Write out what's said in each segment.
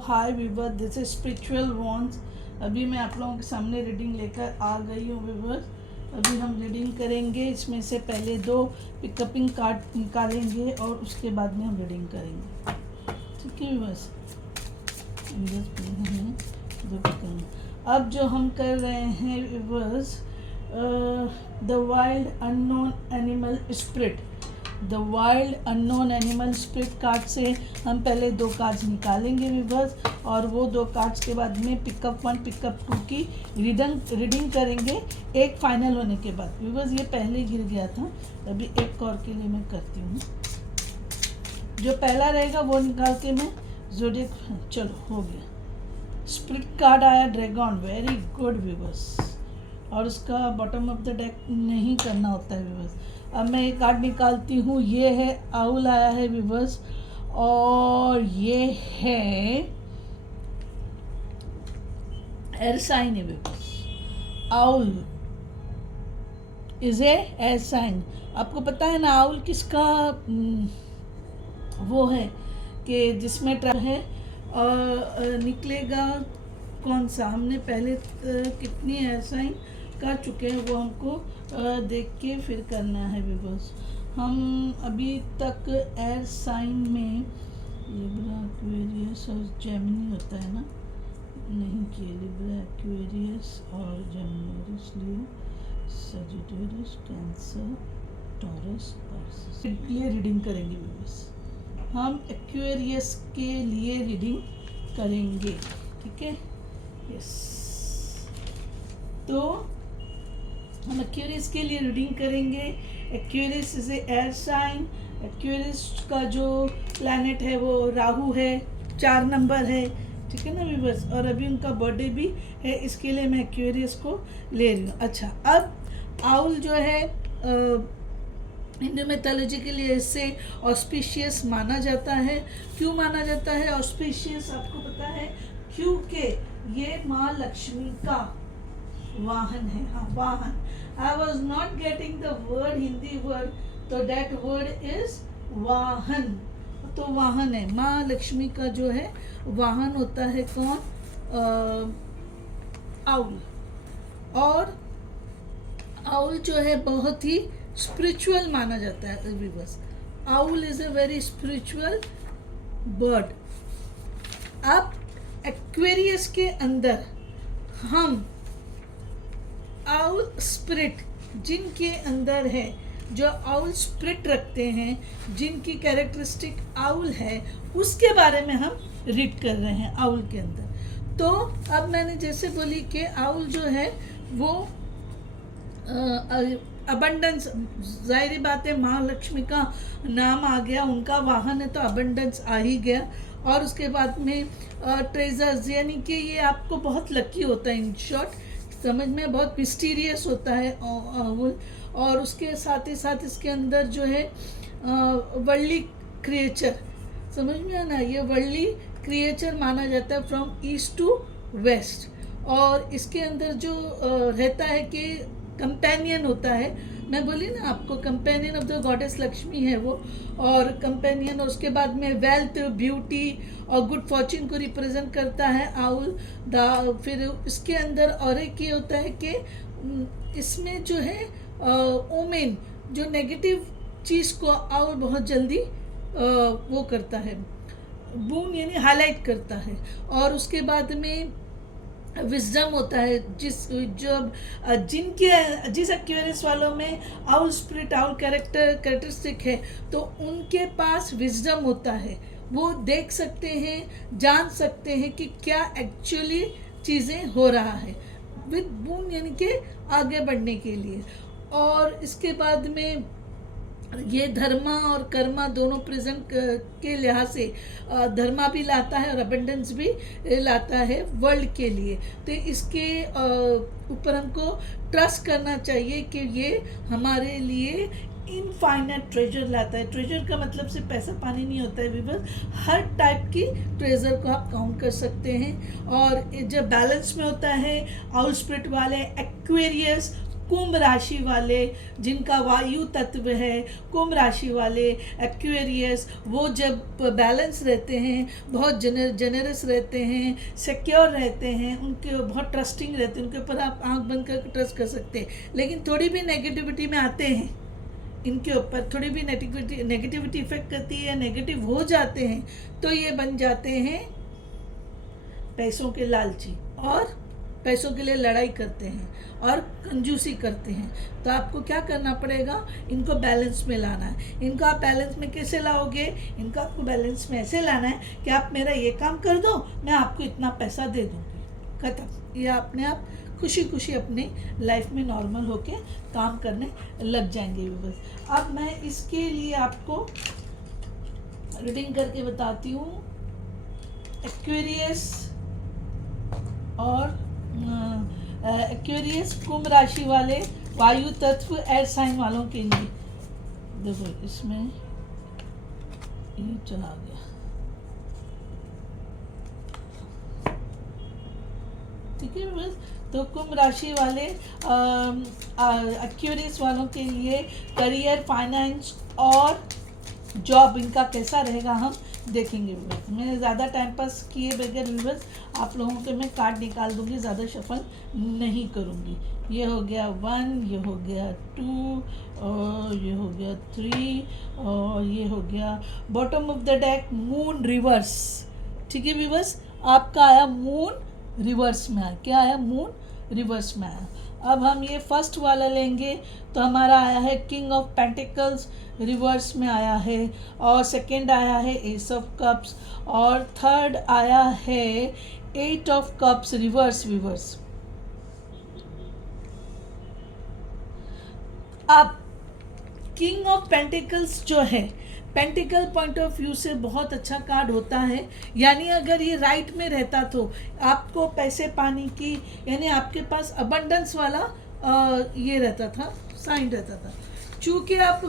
Hi viewer, this is spiritual ones. अभी मैं आप लोगों के सामने रीडिंग लेकर आ गई हूँ वीवर। अभी हम रीडिंग करेंगे। इसमें से पहले 2 पिकअपिंग कार्ड निकालेंगे और उसके बाद में हम रीडिंग करेंगे। ठीक है वीवर्स, अब जो हम कर रहे हैं viewers, the wild unknown animal spirit. The wild unknown animal spirit card से हम पहले 2 कार्ड्स निकालेंगे वीवर्स, और वो 2 कार्ड्स के बाद में पिकअप 1 पिकअप 2 की रीडिंग करेंगे एक फाइनल होने के बाद। वीवर्स ये पहले गिर गया था, अभी एक और के लिए मैं करती हूँ। जो पहला रहेगा वो निकाल के मैं ज़ोडिएक, चलो हो गया। स्पिरिट कार्ड आया ड्रैगन, वेरी गुड वीवर्स, और उसका बॉटम ऑफ द डेक नहीं करना होता है वीवर्स। अब मैं एक कार्ड निकालती हूँ, ये है आउल आया है वीवर्स, और ये है एयर साइन है viewers. Owl is a air sign. आपको पता है ना आउल किसका वो है कि जिसमें ट्रैप है और निकलेगा कौन सा। हमने पहले कितनी एयर साइन कर चुके हैं वो हमको देख के फिर करना है वीवर्स। हम अभी तक एयर साइन में लिब्रा, एक्वेरियस और जेमिनी होता है ना, नहीं किए। लिब्रा, एक्वेरियस और जेमिनी, इसलिए सजिटेरियस, कैंसर, टॉरस, पाइसेस के लिए रीडिंग करेंगे वीवर्स। हम एक्वेरियस के लिए रीडिंग करेंगे, ठीक है। यस, तो हम एक्वेरियस के लिए रीडिंग करेंगे। Aquarius is air sign. Aquarius का जो प्लैनेट है वो राहु है, 4 नंबर है, ठीक है ना वीवर्स, और अभी उनका बर्थडे भी है, इसके लिए मैं एक्वेरियस को ले रही हूँ। अच्छा, अब आउल जो है हिंदू मैथोलॉजी के लिए इससे ऑस्पिशियस माना जाता है। क्यों माना जाता है ऑस्पिशियस, आपको पता है? क्योंकि ये माँ लक्ष्मी का वाहन है। हाँ, वाहन। I was not getting the word, Hindi word, तो दैट वर्ड इज वाहन। तो वाहन है, माँ लक्ष्मी का जो है वाहन होता है कौन? आउल। और आउल जो है बहुत ही स्पिरिचुअल माना जाता है viewers. Owl is a very spiritual bird. अब एक्वेरियस के अंदर हम आउल स्पिरिट जिनके अंदर है, जो आउल स्पिरिट रखते हैं, जिनकी कैरेक्टरिस्टिक आउल है, उसके बारे में हम रीड कर रहे हैं आउल के अंदर। तो अब मैंने जैसे बोली कि आउल जो है वो अबंडेंस, जाहिर बात है माँ लक्ष्मी का नाम आ गया, उनका वाहन है तो अबंडेंस आ ही गया। और उसके बाद में ट्रेजर्स, यानी कि ये आपको बहुत लकी होता है। इन शॉर्ट, समझ में बहुत मिस्टीरियस होता है और उसके साथ ही साथ इसके अंदर जो है वर्ल्डली क्रिएचर, समझ में आना, ये वर्ल्डली क्रिएचर माना जाता है फ्रॉम ईस्ट टू वेस्ट। और इसके अंदर जो रहता है कि कंपेनियन होता है, मैं बोली ना आपको, companion of the goddess Lakshmi है वो, और कंपेनियन, और उसके बाद में वेल्थ, ब्यूटी और गुड फॉर्च्यून को रिप्रेजेंट करता है आउल। फिर इसके अंदर और एक ये होता है कि इसमें जो है ओमेन, जो नेगेटिव चीज़ को आउल बहुत जल्दी वो करता है, बूम यानी हाईलाइट करता है। और उसके बाद में विजडम होता है, जिस एक्वेरियस वालों में आउल स्पिरिट, आउल कैरेक्टरिस्टिक है, तो उनके पास विजडम होता है। वो देख सकते हैं, जान सकते हैं कि क्या एक्चुअली चीज़ें हो रहा है, विद बूम यानी कि आगे बढ़ने के लिए। और इसके बाद में ये धर्मा और कर्मा दोनों प्रेजेंट के लिहाज से धर्मा भी लाता है और अबंडेंस भी लाता है वर्ल्ड के लिए। तो इसके ऊपर हमको ट्रस्ट करना चाहिए कि ये हमारे लिए इनफाइनाइट ट्रेजर लाता है। ट्रेजर का मतलब सिर्फ पैसा पानी नहीं होता है वीवर्स, हर टाइप की ट्रेजर को आप काउंट कर सकते हैं। और जब बैलेंस में होता है आउल स्पिरिट वाले एक्वेरियस, कुंभ राशि वाले जिनका वायु तत्व है, कुंभ राशि वाले एक्वेरियस, वो जब बैलेंस रहते हैं, बहुत जेनरस रहते हैं, सिक्योर रहते हैं, उनके बहुत ट्रस्टिंग रहते हैं, उनके ऊपर आप आंख बंद करके ट्रस्ट कर सकते हैं। लेकिन थोड़ी भी नेगेटिविटी में आते हैं, इनके ऊपर थोड़ी भी नेगेटिविटी इफेक्ट करती है, नेगेटिव हो जाते हैं, तो ये बन जाते हैं पैसों के लालची और पैसों के लिए लड़ाई करते हैं और कंजूसी करते हैं। तो आपको क्या करना पड़ेगा, इनको बैलेंस में लाना है। इनको आप बैलेंस में कैसे लाओगे, इनको आपको बैलेंस में ऐसे लाना है कि आप मेरा ये काम कर दो, मैं आपको इतना पैसा दे दूँगी, ख़त्म। ये अपने आप खुशी खुशी अपने लाइफ में नॉर्मल होके काम करने लग जाएंगे बस। अब मैं इसके लिए आपको रीडिंग करके बताती हूँ एक्वेरियस और एक्वेरियस कुंभ राशि वाले वायु तत्व एयर साइन वालों के लिए। देखो इसमें ये चला गया, ठीक है बस। तो कुंभ राशि वाले एक्वेरियस वालों के लिए करियर, फाइनेंस और जॉब इनका कैसा रहेगा हम देखेंगे व्यूवर्स। मैं ज़्यादा टाइम पास किए बगैर व्यूवर्स आप लोगों के मैं कार्ड निकाल दूंगी, ज़्यादा शफल नहीं करूंगी। ये हो गया 1, ये हो गया 2, और ये हो गया 3, और ये हो गया bottom of the deck moon reverse. ठीक है व्यूवर्स, आपका आया मून रिवर्स में आया। क्या आया, मून रिवर्स में आया। अब हम ये फर्स्ट वाला लेंगे तो हमारा आया है किंग ऑफ पेंटिकल्स रिवर्स में आया है, और सेकंड आया है एस ऑफ कप्स, और थर्ड आया है 8 ऑफ कप्स रिवर्स रिवर्स। अब किंग ऑफ पेंटिकल्स जो है, पेंटिकल पॉइंट ऑफ व्यू से बहुत अच्छा कार्ड होता है। यानी अगर ये राइट में रहता तो आपको पैसे पानी की, यानी आपके पास अबंडेंस वाला ये रहता था, साइन रहता था। चूँकि आप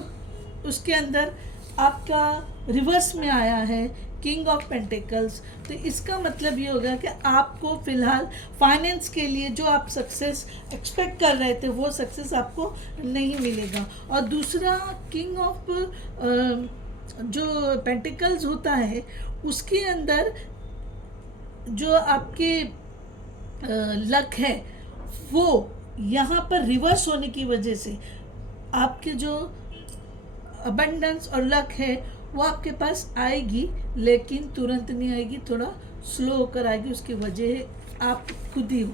उसके अंदर आपका रिवर्स में आया है किंग ऑफ पेंटिकल्स, तो इसका मतलब ये होगा कि आपको फ़िलहाल फाइनेंस के लिए जो आप सक्सेस एक्सपेक्ट कर रहे थे वो सक्सेस आपको नहीं मिलेगा। और दूसरा किंग ऑफ जो पेंटिकल्स होता है उसके अंदर जो आपके लक है वो यहाँ पर रिवर्स होने की वजह से आपके जो अबंडेंस और लक है वो आपके पास आएगी, लेकिन तुरंत नहीं आएगी, थोड़ा स्लो होकर आएगी। उसकी वजह आप खुद ही हो,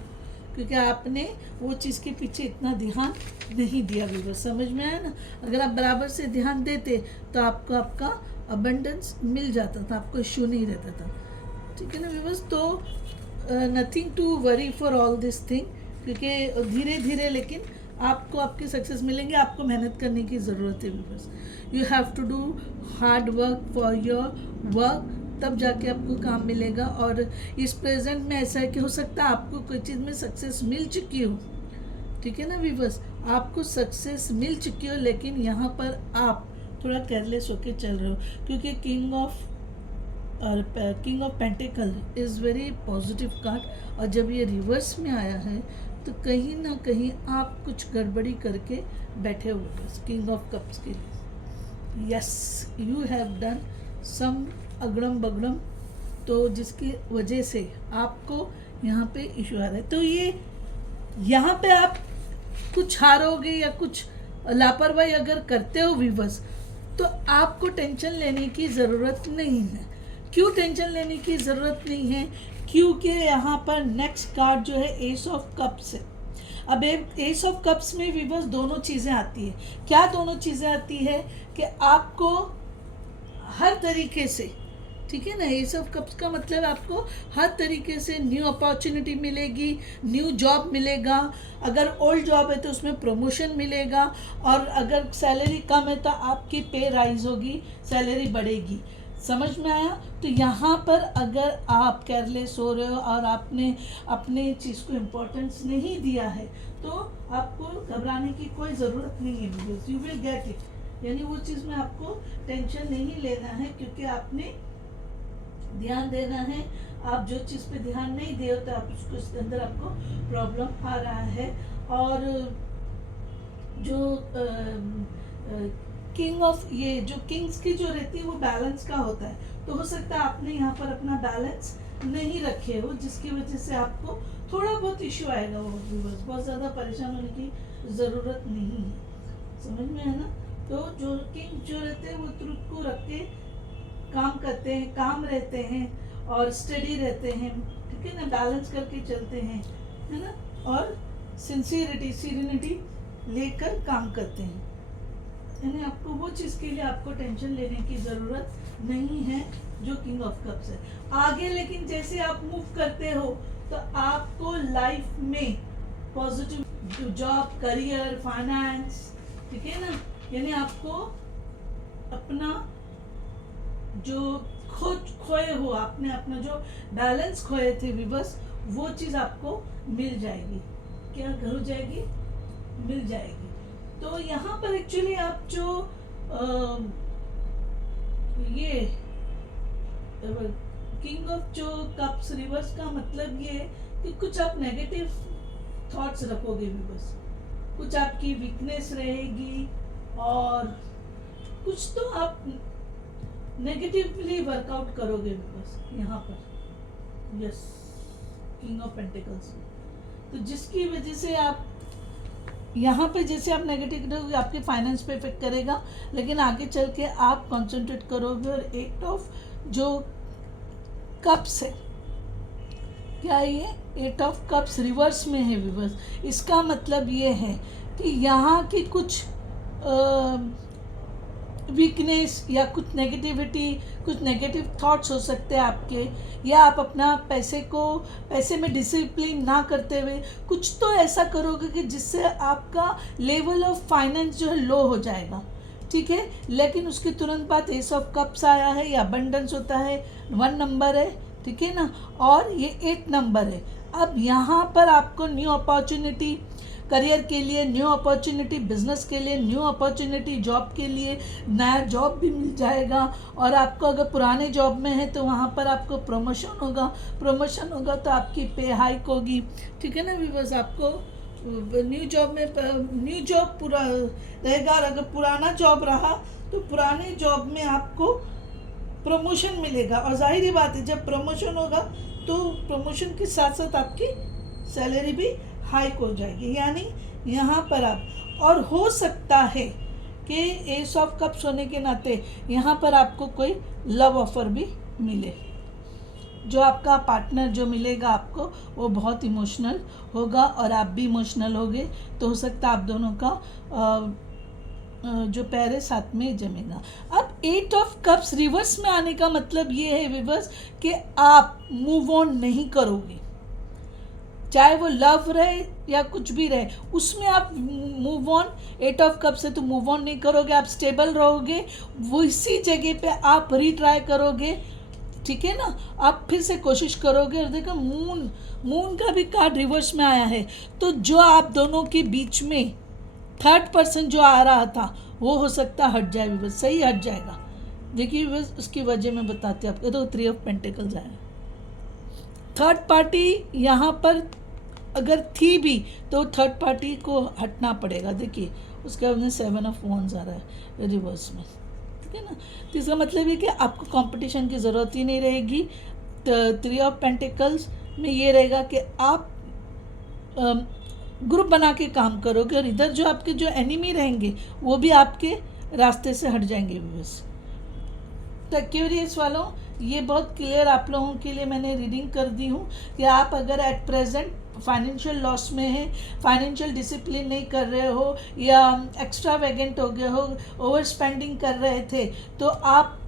क्योंकि आपने वो चीज़ के पीछे इतना ध्यान नहीं दिया। व्यूअर्स समझ में आया ना? अगर आप बराबर से ध्यान देते तो आपको आपका अबंडेंस मिल जाता था, आपको इश्यू नहीं रहता था। ठीक है ना व्यूअर्स? तो nothing to worry for all this thing, क्योंकि धीरे धीरे लेकिन आपको आपकी सक्सेस मिलेंगे। आपको मेहनत करने की ज़रूरत है viewers. You have to do hard work for your work, तब जाके आपको काम मिलेगा। और इस प्रेजेंट में ऐसा है कि हो सकता है आपको कोई चीज़ में सक्सेस मिल चुकी हो, ठीक है ना व्यूअर्स? आपको सक्सेस मिल चुकी हो, लेकिन यहाँ पर आप थोड़ा केयरलेस होके चल रहे हो, क्योंकि king of pentacle is very positive card. और जब ये रिवर्स में आया है तो कहीं ना कहीं आप कुछ गड़बड़ी करके बैठे हुए हो किंग ऑफ कप्स के लिए। Yes, you have done some अगड़म बगड़म, तो जिसकी वजह से आपको यहाँ पे इशू आ रहा है। तो ये यहाँ पे आप कुछ हारोगे या कुछ लापरवाही अगर करते हो व्यूअर्स, तो आपको टेंशन लेने की ज़रूरत नहीं है। क्यों टेंशन लेने की ज़रूरत नहीं है? क्योंकि यहाँ पर नेक्स्ट कार्ड जो है एस ऑफ कप्स है। अब एस ऑफ कप्स में व्यूअर्स दोनों चीज़ें आती है। क्या दोनों चीज़ें आती है? कि आपको हर तरीके से, ठीक है ना, एस ऑफ कप्स का मतलब आपको हर तरीके से न्यू अपॉर्चुनिटी मिलेगी, न्यू जॉब मिलेगा। अगर ओल्ड जॉब है तो उसमें प्रमोशन मिलेगा, और अगर सैलरी कम है तो आपकी पे राइज होगी, सैलरी बढ़ेगी। समझ में आया? तो यहाँ पर अगर आप केयरलेस हो रहे हो और आपने अपने चीज़ को इम्पोर्टेंस नहीं दिया है, तो आपको घबराने की कोई ज़रूरत नहीं है because you will get it. यानी वो चीज़ में आपको टेंशन नहीं लेना है, क्योंकि आपने ध्यान देना है। आप जो चीज़ पे ध्यान नहीं दे तो आप उसको, उसके अंदर आपको प्रॉब्लम आ रहा है। और जो किंग ऑफ ये जो किंग्स की जो रहती है वो बैलेंस का होता है, तो हो सकता है आपने यहाँ पर अपना बैलेंस नहीं रखे हो, जिसकी वजह से आपको थोड़ा बहुत इश्यू आएगा। वो व्यूअर्स, बहुत ज़्यादा परेशान होने की ज़रूरत नहीं है, समझ में है ना। तो जो किंग जो रहते हैं वो ट्रुथ को रख के काम करते हैं, काम रहते हैं और स्टडी रहते हैं, ठीक है ना, बैलेंस करके चलते हैं, है ना, और सिंसियरिटी सीरेनिटी लेकर काम करते हैं, यानी आपको वो चीज़ के लिए आपको टेंशन लेने की ज़रूरत नहीं है जो किंग ऑफ कप्स है। आगे लेकिन जैसे आप मूव करते हो तो आपको लाइफ में पॉजिटिव जॉब, करियर, फाइनेंस, ठीक है ना, यानी आपको अपना जो खोए हो, आपने अपना जो बैलेंस खोए थे विवश, वो चीज़ आपको मिल जाएगी। क्या हो जाएगी? मिल जाएगी। तो यहाँ पर एक्चुअली आप जो ये किंग ऑफ जो कप्स रिवर्स का मतलब ये है कि कुछ आप नेगेटिव थॉट्स रखोगे भी, बस कुछ आपकी वीकनेस रहेगी और कुछ तो आप नेगेटिवली वर्कआउट करोगे भी, बस यहाँ पर। Yes, king of pentacles. तो जिसकी वजह से आप यहाँ पे जैसे आप नेगेटिव रहोगे आपके फाइनेंस पे इफेक्ट करेगा, लेकिन आगे चल के आप कंसंट्रेट करोगे। और एट ऑफ जो कप्स है, क्या ये एट ऑफ कप्स रिवर्स में है विवर्स, इसका मतलब ये है कि यहाँ की कुछ वीकनेस या कुछ नेगेटिविटी, कुछ नेगेटिव थॉट्स हो सकते हैं आपके, या आप अपना पैसे में डिसिप्लिन ना करते हुए कुछ तो ऐसा करोगे कि जिससे आपका लेवल ऑफ फाइनेंस जो है लो हो जाएगा, ठीक है। लेकिन उसके तुरंत बाद एस ऑफ कप्स आया है, ये अबंडेंस होता है, 1 नंबर है, ठीक है ना, और ये 8 नंबर है। अब यहाँ पर आपको न्यू अपॉर्चुनिटी, करियर के लिए न्यू अपॉर्चुनिटी, बिजनेस के लिए न्यू अपॉर्चुनिटी, जॉब के लिए नया जॉब भी मिल जाएगा। और आपको अगर पुराने जॉब में है तो वहाँ पर आपको प्रमोशन होगा तो आपकी पे हाइक होगी, ठीक है ना व्यूअर्स। आपको न्यू जॉब पूरा रहेगा, और अगर पुराना जॉब रहा तो पुराने जॉब में आपको प्रमोशन मिलेगा। और जाहिर ही बात है, जब प्रमोशन होगा तो प्रमोशन के साथ साथ आपकी सैलरी भी हाइक हो जाएगी। यानी यहाँ पर आप, और हो सकता है कि एस ऑफ कप्स होने के नाते यहाँ पर आपको कोई लव ऑफर भी मिले। जो आपका पार्टनर जो मिलेगा आपको, वो बहुत इमोशनल होगा और आप भी इमोशनल होगे, तो हो सकता है आप दोनों का जो पैर है साथ में जमेगा। अब 8 ऑफ कप्स रिवर्स में आने का मतलब ये है विवर्स कि आप मूव ऑन नहीं करोगे, चाहे वो लव रहे या कुछ भी रहे, उसमें आप मूव ऑन, 8 ऑफ कप से तो मूव ऑन नहीं करोगे, आप स्टेबल रहोगे, वो इसी जगह पे आप रीट्राई करोगे, ठीक है ना, आप फिर से कोशिश करोगे। और देखो मून का भी कार्ड रिवर्स में आया है, तो जो आप दोनों के बीच में थर्ड पर्सन जो आ रहा था वो हो सकता हट जाए, बस सही हट जाएगा। देखिए बस उसकी वजह मैं बताती हूँ आपको। तो 3 ऑफ पेंटिकल्स आया, थर्ड पार्टी यहाँ पर अगर थी भी तो थर्ड पार्टी को हटना पड़ेगा। देखिए उसके बाद में 7 ऑफ वॉन्ड्स आ रहा है रिवर्स में, ठीक है ना। तो इसका मतलब है कि आपको कंपटीशन की ज़रूरत ही नहीं रहेगी। 3 ऑफ पेंटिकल्स में ये रहेगा कि आप ग्रुप बना के काम करोगे, और इधर जो आपके जो एनिमी रहेंगे वो भी आपके रास्ते से हट जाएंगे बस। तो एक्वेरियस वालों, ये बहुत क्लियर आप लोगों के लिए मैंने रीडिंग कर दी हूँ कि आप अगर एट प्रेजेंट फाइनेंशियल लॉस में है, फाइनेंशियल डिसिप्लिन नहीं कर रहे हो, या एक्स्ट्रा वेगेंट हो गए हो, ओवर स्पेंडिंग कर रहे थे, तो आप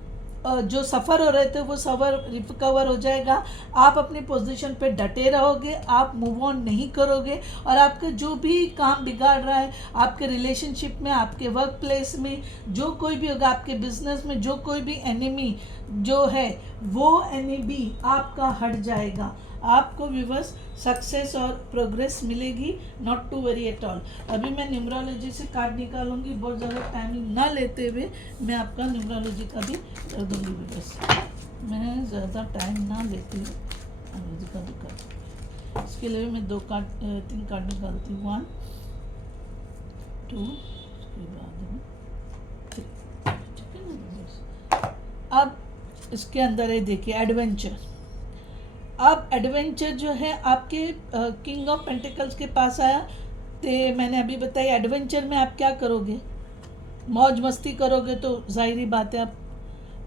जो सफ़र हो रहे थे वो सफ़र रिकवर हो जाएगा। आप अपनी पोजीशन पे डटे रहोगे, आप मूव ऑन नहीं करोगे, और आपका जो भी काम बिगाड़ रहा है आपके रिलेशनशिप में, आपके वर्क प्लेस में, जो कोई भी होगा, आपके बिजनेस में जो कोई भी एनिमी जो है वो एनिमी आपका हट जाएगा। आपको व्यूअर्स सक्सेस और प्रोग्रेस मिलेगी, not to worry at all. अभी मैं न्यूमरोलॉजी से कार्ड निकालूंगी, बहुत ज़्यादा टाइम ना लेते हुए मैं आपका न्यूमरोलॉजी का भी कर दूंगी व्यूअर्स। मैं ज़्यादा टाइम ना लेती हूँ, न्यूमरोलॉजी का भी कर। इसके लिए मैं 3 कार्ड निकालती हूँ। 1 2 उसके बाद में 3, ठीक है ना। अब इसके अंदर है देखिए एडवेंचर। अब एडवेंचर जो है आपके किंग ऑफ पेंटिकल्स के पास आया, तो मैंने अभी बताया एडवेंचर में आप क्या करोगे, मौज मस्ती करोगे, तो जाहिर बात है आप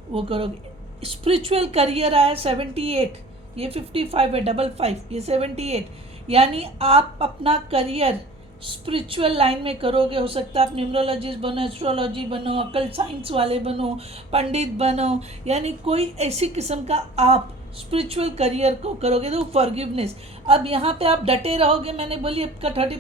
वो करोगे। स्पिरिचुअल करियर आया 78, ये 55 है, 55 ये 78, यानी आप अपना करियर स्पिरिचुअल लाइन में करोगे। हो सकता है आप न्यूमरोलॉजिस्ट बनो, एस्ट्रोलॉजी बनो, अकल्ट साइंस वाले बनो, पंडित बनो, यानी कोई ऐसी किस्म का आप स्पिरिचुअल करियर को करोगे। तो फॉरगिवनेस, अब यहाँ पे आप डटे रहोगे, मैंने बोली आपका 30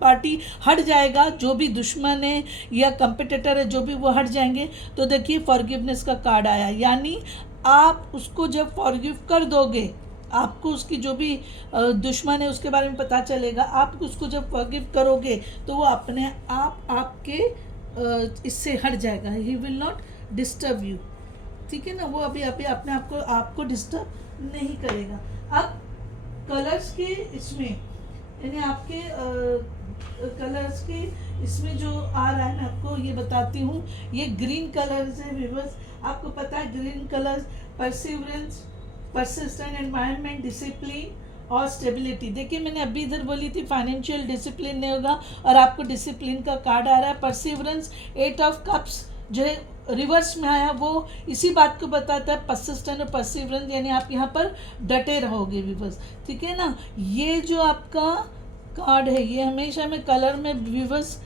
पार्टी हट जाएगा, जो भी दुश्मन है या कंपिटिटर है जो भी वो हट जाएंगे। तो देखिए फॉरगिवनेस का कार्ड आया, यानी आप उसको जब फॉरगिव कर दोगे, आपको उसकी जो भी दुश्मन है उसके बारे में पता चलेगा, आप उसको जब फॉरगिव करोगे तो वो अपने आप आपके इससे हट जाएगा, he will not disturb you, ठीक है ना। वो अभी अभी अपने आपको डिस्टर्ब नहीं करेगा। अब कलर्स के इसमें यानी आपके कलर्स के इसमें जो आ रहा है, मैं आपको ये बताती हूँ, ये ग्रीन कलर्स है व्यूअर्स। आपको पता है green colours perseverance, persistent, environment, discipline और स्टेबिलिटी। देखिए मैंने अभी इधर बोली थी फाइनेंशियल डिसिप्लिन नहीं होगा, और आपको डिसिप्लिन का कार्ड आ रहा है। परसिवरेंस 8 ऑफ कप्स जो है रिवर्स में आया, वो इसी बात को बताता है, परसिस्टेंट और परसिवरेंस, यानी आप यहाँ पर डटे रहोगे व्यूअर्स, ठीक है ना। ये जो आपका कार्ड है ये हमेशा मैं कलर में व्यूअर्स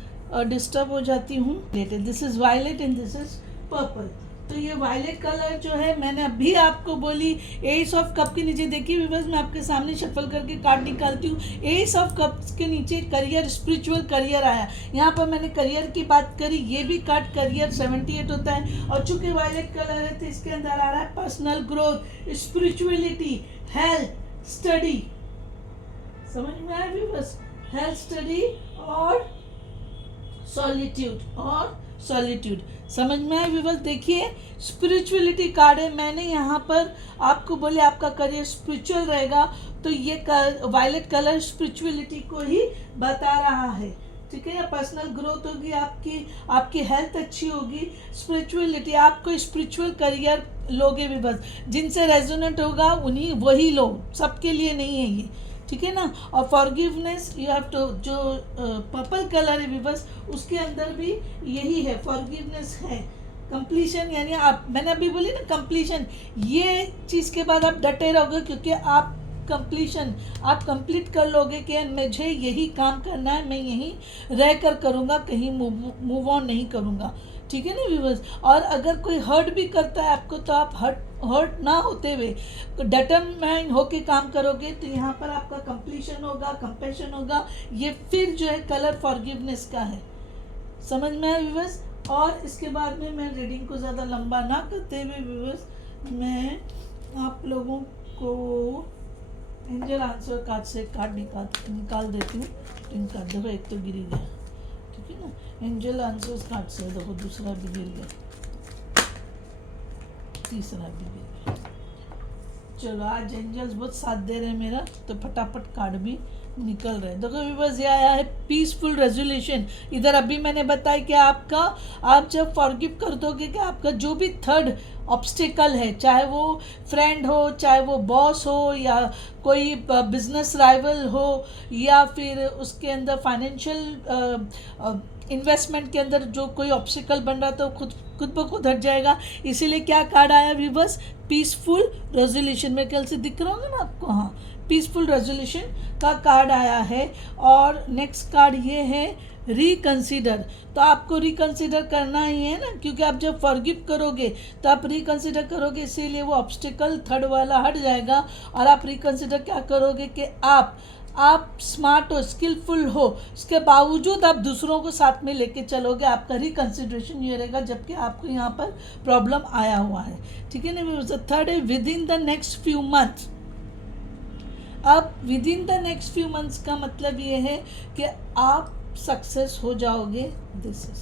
डिस्टर्ब हो जाती हूँ। This is violet and this is purple. तो ये वायलेट कलर जो है मैंने अभी आपको बोली, एस ऑफ कप के नीचे देखिए व्यूअर्स, मैं आपके सामने शफल करके कार्ड निकालती हूँ। एस ऑफ कप के नीचे करियर, स्पिरिचुअल करियर आया। यहाँ पर मैंने करियर की बात करी, ये भी कार्ड करियर 78 होता है, और चूंकि वायलेट कलर है तो इसके अंदर आ रहा है personal growth, spirituality, health, study. समझ में आया व्यूअर्स, हेल्थ, स्टडी और सॉलिट्यूड समझ में आए व्यूअर्स। देखिए स्पिरिचुअलिटी कार्ड है, मैंने यहाँ पर आपको बोले आपका करियर स्पिरिचुअल रहेगा, तो ये वायलेट कलर स्पिरिचुअलिटी को ही बता रहा है, ठीक है। पर्सनल ग्रोथ होगी, आपकी हेल्थ अच्छी होगी, स्पिरिचुअलिटी, आपको स्पिरिचुअल करियर लोगे व्यूअर्स, जिनसे रेजोनेट होगा उन्हीं वही लो, सबके लिए नहीं है ये, ठीक है ना। और फॉरगिवनेस यू हैव टू, जो पर्पल कलर है व्यूअर्स उसके अंदर भी यही है, फॉरगिवनेस है, कंप्लीशन, यानी आप, मैंने अभी बोली ना कंप्लीशन, ये चीज़ के बाद आप डटे रहोगे, क्योंकि आप कंप्लीशन आप कंप्लीट कर लोगे कि मुझे यही काम करना है, मैं यहीं रह कर करूँगा, कहीं मूव ऑन नहीं करूँगा, ठीक है ना व्यूअर्स। और अगर कोई हर्ट भी करता है आपको, तो आप हर्ट ना होते हुए डिटरमाइन होके काम करोगे, तो यहाँ पर आपका कंप्लीशन होगा, कंपैशन होगा। ये फिर जो है कलर फॉरगिवनेस का है, समझ में आया व्यूअर्स। और इसके बाद में मैं रीडिंग को ज़्यादा लंबा ना करते हुए व्यूअर्स, मैं आप लोगों को एंजल आंसर कार्ड से कार्ड निकाल देती हूँ। इनका देखो एक तो गिर गया, ठीक है ना। एंजल आंसर्स कार्ड से देखो दूसरा भी गिर गया, तीसरा भी गिर गया। चलो आज एंजल्स बहुत साथ दे रहे हैं मेरा, तो फटाफट कार्ड भी निकल रहे हैं। देखो व्यूअर्स ये आया है पीसफुल रेजोल्यूशन। इधर अभी मैंने बताया कि आप जब फॉरगिव कर दोगे कि आपका जो भी थर्ड ऑब्स्टिकल है, चाहे वो फ्रेंड हो, चाहे वो बॉस हो, या कोई बिजनेस राइवल हो, या फिर उसके अंदर फाइनेंशियल इन्वेस्टमेंट के अंदर जो कोई ऑब्स्टिकल बन रहा था वो खुद ब खुद हट जाएगा। इसीलिए क्या कार्ड आया व्यूअर्स, पीसफुल रेजोल्यूशन। मेरे ख्याल से दिख रहा होगा ना आपको, हाँ, पीसफुल रेजोल्यूशन का कार्ड आया है। और नेक्स्ट कार्ड ये है रिकंसीडर। तो आपको रिकंसीडर करना ही है ना, क्योंकि आप जब फॉरगिव करोगे तो आप रिकंसीडर करोगे, इसीलिए वो ऑब्स्टिकल थर्ड वाला हट जाएगा। और आप रिकंसीडर क्या करोगे कि आप स्मार्ट हो, स्किलफुल हो, उसके बावजूद आप दूसरों को साथ में लेके चलोगे, आपका रिकंसिडरेशन ये रहेगा, जबकि आपको यहाँ पर प्रॉब्लम आया हुआ है, ठीक है ना। थर्ड है within the next few month. अब within the next few months का मतलब ये है कि आप सक्सेस हो जाओगे। This is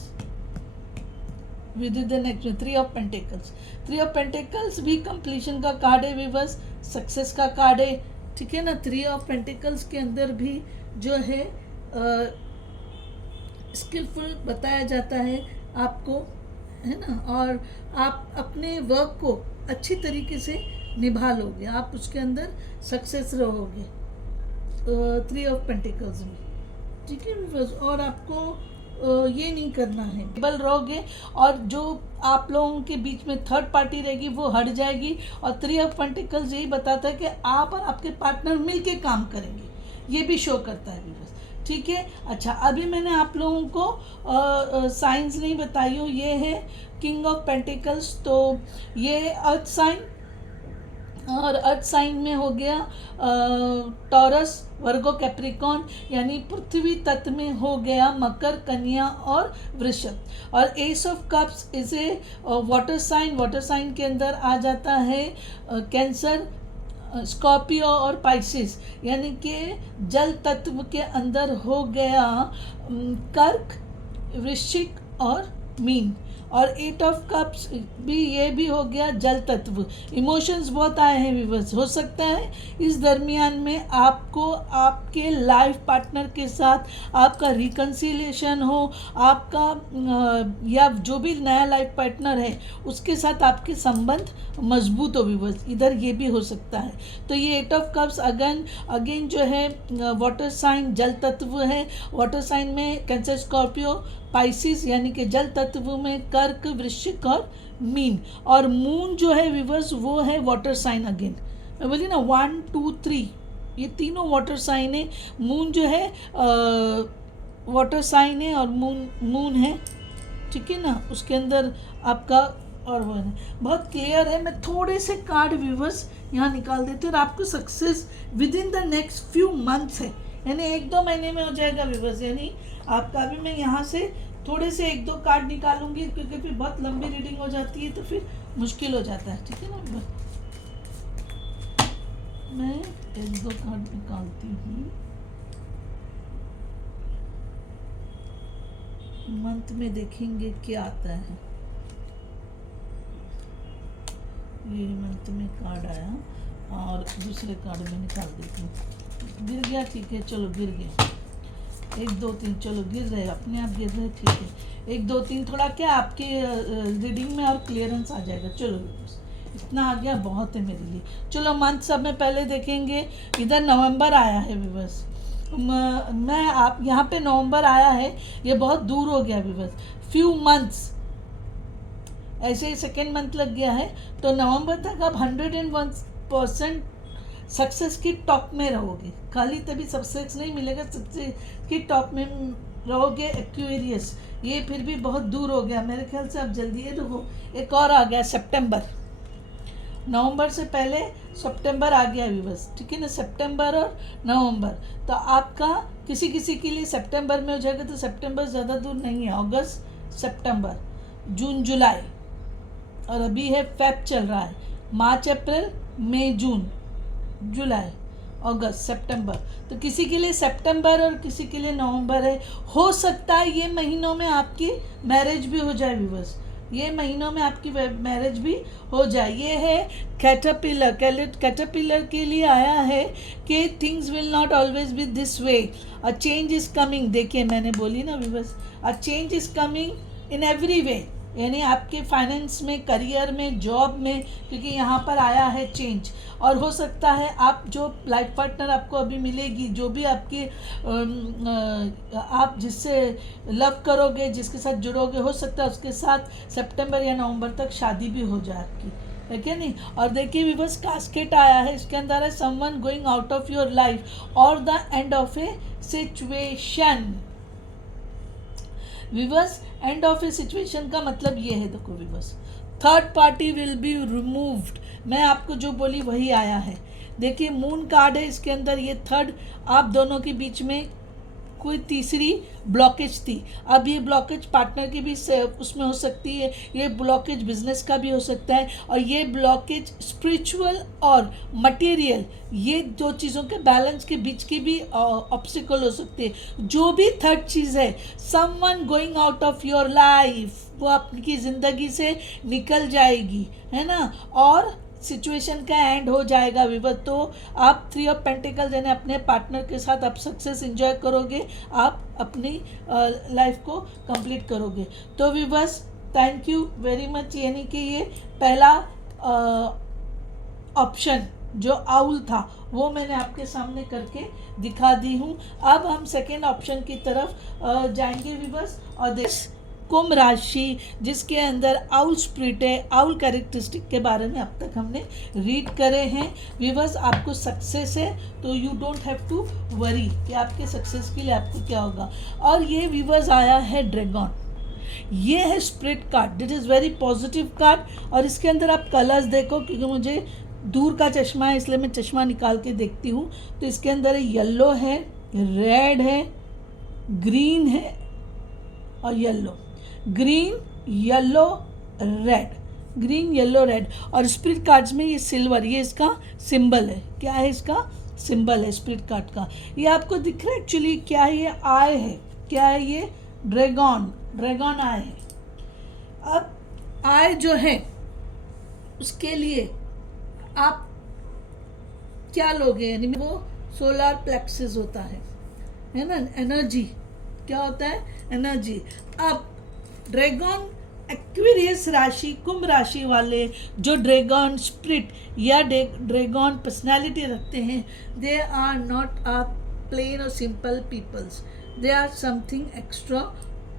within the next, 3 of pentacles. 3 of pentacles भी कंप्लीशन का कार्ड है व्यूअर्स, सक्सेस का कार्ड है, ठीक है ना। 3 ऑफ पेंटिकल्स के अंदर भी जो है स्किलफुल बताया जाता है आपको, है ना, और आप अपने वर्क को अच्छी तरीके से निभा लोगे, आप उसके अंदर सक्सेस रहोगे 3 ऑफ पेंटिकल्स में। ठीक है व्यूअर्स, और आपको ये नहीं करना है, टेबल रहोगे, और जो आप लोगों के बीच में थर्ड पार्टी रहेगी वो हट जाएगी। और 3 ऑफ पेंटिकल्स यही बताता है कि आप और आपके पार्टनर मिलके काम करेंगे, ये भी शो करता है व्यूअर्स। ठीक है, अच्छा, अभी मैंने आप लोगों को साइंस नहीं बताई हूँ, ये है किंग ऑफ पेंटिकल्स, तो ये अर्थ साइन, और अर्थ साइन में हो गया टॉरस, वर्गो, कैप्रिकॉन, यानी पृथ्वी तत्व में हो गया मकर, कन्या और वृषभ। और एस ऑफ कप्स इसे वाटर साइन, वाटर साइन के अंदर आ जाता है कैंसर, स्कॉर्पियो और पाइसिस, यानी कि जल तत्व के अंदर हो गया कर्क, वृश्चिक और मीन। और 8 ऑफ कप्स भी, ये भी हो गया जल तत्व। इमोशंस बहुत आए हैं व्यूअर्स, हो सकता है इस दरमियान में आपको आपके लाइफ पार्टनर के साथ आपका रिकन्सिलिएशन हो, आपका या जो भी नया लाइफ पार्टनर है उसके साथ आपके संबंध मजबूत हो व्यूअर्स, इधर ये भी हो सकता है। तो ये 8 ऑफ कप्स अगेन जो है वाटर साइन, जल तत्व है, वाटर साइन में कैंसर, स्कॉर्पियो, पाइसिस यानी कि जल तत्व में कर्क, वृश्चिक और मीन। और मून जो है व्यूअर्स वो है वाटर साइन, अगेन मैं बोली ना 1 2 3, ये तीनों वाटर साइन है। मून जो है वाटर साइन है और मून है, ठीक है ना, उसके अंदर आपका, और वो है बहुत क्लियर है। मैं थोड़े से कार्ड व्यूअर्स यहाँ निकाल देती हूँ, और आपको success with in the next few months है, यानी 1-2 महीने में हो जाएगा व्यूअर्स। यानी आपका भी मैं यहाँ से थोड़े से 1-2 कार्ड निकालूंगी, क्योंकि फिर बहुत लंबी रीडिंग हो जाती है तो फिर मुश्किल हो जाता है। ठीक है ना, मैं 1-2 कार्ड निकालती हूँ। मंथ में देखेंगे क्या आता है। ये मंथ में कार्ड आया, और दूसरे कार्ड में निकाल देती हूँ। गिर गया, ठीक है, चलो गिर गया, 1 2 3, चलो गिर रहे, अपने आप गिर रहे, ठीक है। 1 2 3 थोड़ा क्या आपके रीडिंग में और क्लियरेंस आ जाएगा। चलो इतना आ गया, बहुत है मेरे लिए। चलो मंथ सब में पहले देखेंगे, इधर नवंबर आया है व्यूअर्स, मैं आप यहाँ पे नवंबर आया है, ये बहुत दूर हो गया व्यूअर्स, फ्यू मंथ्स ऐसे ही सेकेंड मंथ लग गया है, तो नवंबर तक आप 101% सक्सेस की टॉप में रहोगे। खाली तभी सक्सेस नहीं मिलेगा, सक्सेस की टॉप में रहोगे। एक्वेरियस, ये फिर भी बहुत दूर हो गया मेरे ख्याल से, अब जल्दी है। देखो एक और आ गया सितंबर, नवंबर से पहले सितंबर आ गया व्यूअर्स, ठीक है ना, सितंबर और नवंबर। तो आपका किसी किसी के लिए सितंबर में हो जाएगा, तो सितंबर ज़्यादा दूर नहीं है, अगस्त, सितंबर, जून, जुलाई, और अभी है फेब चल रहा है, मार्च, अप्रैल, मई, जून, जुलाई, अगस्त, सितंबर। तो किसी के लिए सितंबर और किसी के लिए नवंबर है। हो सकता है ये महीनों में आपकी मैरिज भी हो जाए व्यूअर्स, ये महीनों में आपकी मैरिज भी हो जाए। ये है कैटरपिलर, कैटरपिलर के लिए आया है कि things will not always be this way, a change is coming. देखिए मैंने बोली ना viewers, a change is coming in every way, यानी आपके फाइनेंस में, करियर में, जॉब में, क्योंकि यहाँ पर आया है चेंज। और हो सकता है आप जो लाइफ पार्टनर आपको अभी मिलेगी, जो भी आपकी आप जिससे लव करोगे, जिसके साथ जुड़ोगे, हो सकता है उसके साथ सितंबर या नवंबर तक शादी भी हो जाए आपकी, है क्या नहीं। और देखिए विवर्स, कास्केट आया है, इसके अंदर है someone going out of your life और the end of a situation. Viewers, end of a situation का मतलब ये है, देखो viewers, third party will be removed. मैं आपको जो बोली वही आया है। देखिए मून कार्ड है, इसके अंदर ये थर्ड, आप दोनों के बीच में कोई तीसरी ब्लॉकेज थी। अब ये ब्लॉकेज पार्टनर की भी उसमें हो सकती है, ये ब्लॉकेज बिजनेस का भी हो सकता है, और ये ब्लॉकेज स्पिरिचुअल और मटेरियल, ये दो चीज़ों के बैलेंस के बीच की भी ऑब्स्टिकल हो सकती है। जो भी थर्ड चीज़ है, someone going out of your life, वो आपकी ज़िंदगी से निकल जाएगी, है ना। और सिचुएशन का एंड हो जाएगा विवर, तो आप 3 ऑफ पेंटिकल यानी अपने पार्टनर के साथ आप सक्सेस एंजॉय करोगे, आप अपनी लाइफ को कंप्लीट करोगे। तो weavers thank you very much, यानी कि ये पहला ऑप्शन जो आउल था वो मैंने आपके सामने करके दिखा दी हूँ। अब हम सेकेंड ऑप्शन की तरफ जाएंगे विवर्स, और दिस कुंभ राशि जिसके अंदर आउल स्पिरिट है, आउल कैरेक्टरिस्टिक के बारे में अब तक हमने रीड करे हैं। विवर्स आपको सक्सेस है तो you don't have to worry कि आपके सक्सेस के लिए आपको क्या होगा। और ये विवर्स आया है ड्रैगन, ये है spirit card, that is very positive card. और इसके अंदर आप कलर्स देखो, क्योंकि मुझे दूर का चश्मा है इसलिए मैं चश्मा निकाल के देखती हूँ। तो इसके अंदर येलो है, रेड है, ग्रीन है और yellow, green yellow red, green yellow red. और स्पिरिट कार्ड्स में ये सिल्वर, ये इसका सिंबल है। क्या है इसका सिंबल है स्पिरिट कार्ड का? ये आपको दिख रहा है एक्चुअली क्या है? ये आई है। क्या है ये? ड्रैगन, ड्रैगन आई है। अब आई जो है उसके लिए आप क्या लोगे, यानी वो सोलर प्लेक्सिस होता है ना, एनर्जी। क्या होता है? एनर्जी। अब ड्रैगन एक्वेरियस राशि, कुंभ राशि वाले जो ड्रैगन स्पिरिट या ड्रैगन पर्सनालिटी रखते हैं, they are not a plain और simple peoples, they are something extra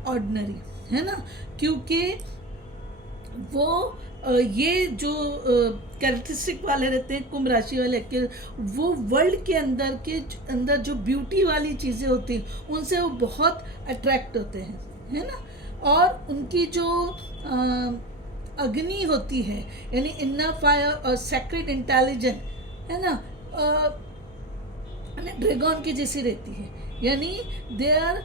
ordinary, है ना। क्योंकि वो ये जो कैरेक्टरिस्टिक वाले रहते हैं कुंभ राशि वाले के, वो वर्ल्ड के अंदर जो ब्यूटी वाली चीज़ें होती हैं उनसे वो बहुत अट्रैक्ट होते हैं, है ना। और उनकी जो अग्नि होती है, यानी इनर फायर और सेक्रेट इंटेलिजेंस, है ना, ड्रैगन की जैसी रहती है। यानी दे आर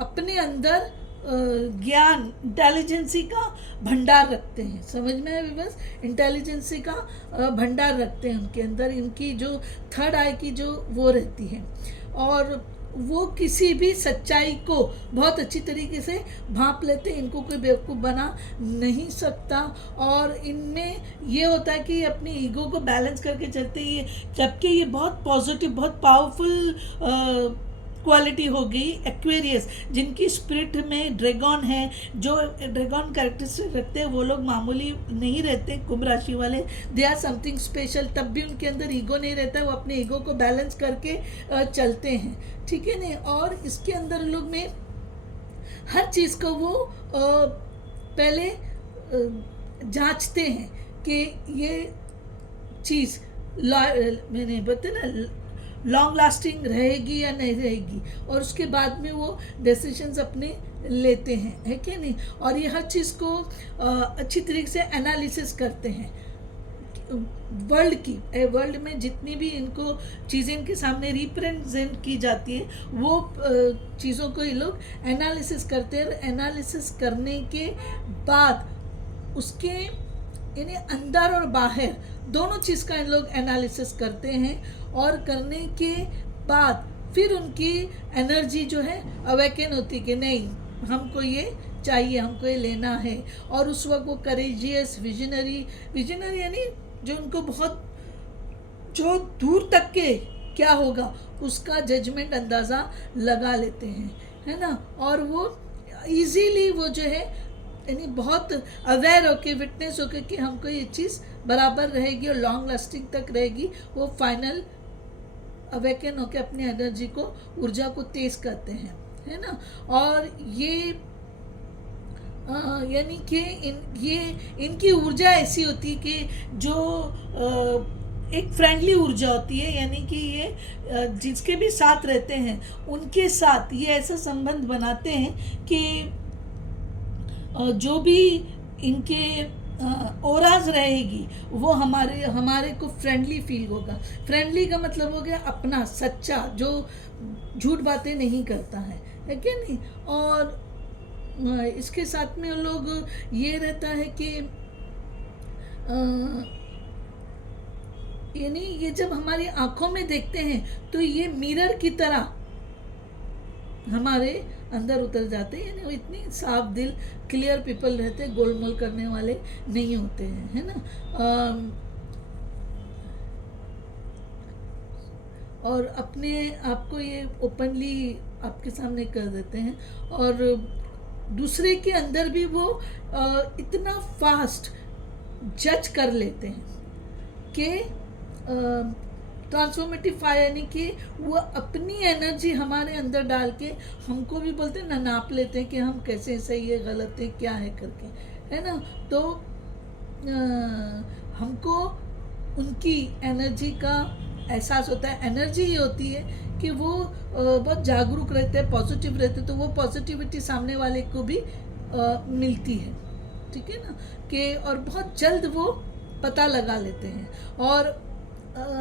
अपने अंदर ज्ञान, इंटेलिजेंसी का भंडार रखते हैं। समझ में है बस, इंटेलिजेंसी का भंडार रखते हैं उनके अंदर। इनकी जो थर्ड आई की जो वो रहती है, और वो किसी भी सच्चाई को बहुत अच्छी तरीके से भांप लेते हैं। इनको कोई बेवकूफ़ बना नहीं सकता। और इनमें ये होता है कि अपनी ईगो को बैलेंस करके चलते हैं, जबकि ये बहुत पॉजिटिव, बहुत पावरफुल क्वालिटी हो गई एक्वेरियस, जिनकी स्पिरिट में ड्रैगन है, जो ड्रैगन कैरेक्टरिस्टिक रखते हैं, वो लोग मामूली नहीं रहते। कुंभ राशि वाले दे आर समथिंग स्पेशल, तब भी उनके अंदर ईगो नहीं रहता है, वो अपने ईगो को बैलेंस करके चलते हैं, ठीक है ना। और इसके अंदर लोग में हर चीज़ को वो पहले जांचते हैं कि ये चीज़ मैंने बताया ना लॉन्ग लास्टिंग रहेगी या नहीं रहेगी, और उसके बाद में वो डिसीजंस अपने लेते हैं, है कि नहीं। और ये हर चीज़ को अच्छी तरीके से एनालिसिस करते हैं। वर्ल्ड में जितनी भी इनको चीज़ें इनके सामने रिप्रेजेंट की जाती है, वो चीज़ों को ये लोग एनालिसिस करते हैं। एनालिसिस करने के बाद उसके यानी अंदर और बाहर दोनों चीज़ का इन लोग एनालिसिस करते हैं, और करने के बाद फिर उनकी एनर्जी जो है अवेकन होती कि नहीं, हमको ये चाहिए, हमको ये लेना है। और उस वक्त वो करेजियस, विजनरी यानी जो उनको बहुत जो दूर तक के क्या होगा उसका जजमेंट अंदाज़ा लगा लेते हैं, है ना। और वो इजीली वो जो है यानी बहुत अवेयर होके, विटनेस होके कि हमको ये चीज़ बराबर रहेगी और लॉन्ग लास्टिंग तक रहेगी, वो फाइनल अवेकन होके अपनी एनर्जी को, ऊर्जा को तेज करते हैं, है ना। और ये यानी कि इनकी ऊर्जा ऐसी होती है कि जो एक फ्रेंडली ऊर्जा होती है, यानी कि ये जिसके भी साथ रहते हैं उनके साथ ये ऐसा संबंध बनाते हैं कि जो भी इनके ओराज रहेगी वो हमारे को फ्रेंडली फील होगा। फ्रेंडली का मतलब हो गया अपना, सच्चा, जो झूठ बातें नहीं करता है कि नहीं। और इसके साथ में लोग ये रहता है कि यानी ये जब हमारी आंखों में देखते हैं तो ये मिरर की तरह हमारे अंदर उतर जाते हैं, यानी वो इतनी साफ दिल क्लियर पीपल रहते हैं, गोलमोल करने वाले नहीं होते हैं, है ना। और अपने आप को ये ओपनली आपके सामने कर देते हैं, और दूसरे के अंदर भी वो इतना फास्ट जज कर लेते हैं कि ट्रांसफॉर्मेटिव फायर, यानी कि वो अपनी एनर्जी हमारे अंदर डाल के हमको भी बोलते हैं ना, नाप लेते हैं कि हम कैसे सही है गलत है क्या है करके, है ना। तो हमको उनकी एनर्जी का एहसास होता है। एनर्जी ये होती है कि वो बहुत जागरूक रहते हैं, पॉजिटिव रहते हैं, तो वो पॉजिटिविटी सामने वाले को भी मिलती है, ठीक है ना, कि और बहुत जल्द वो पता लगा लेते हैं और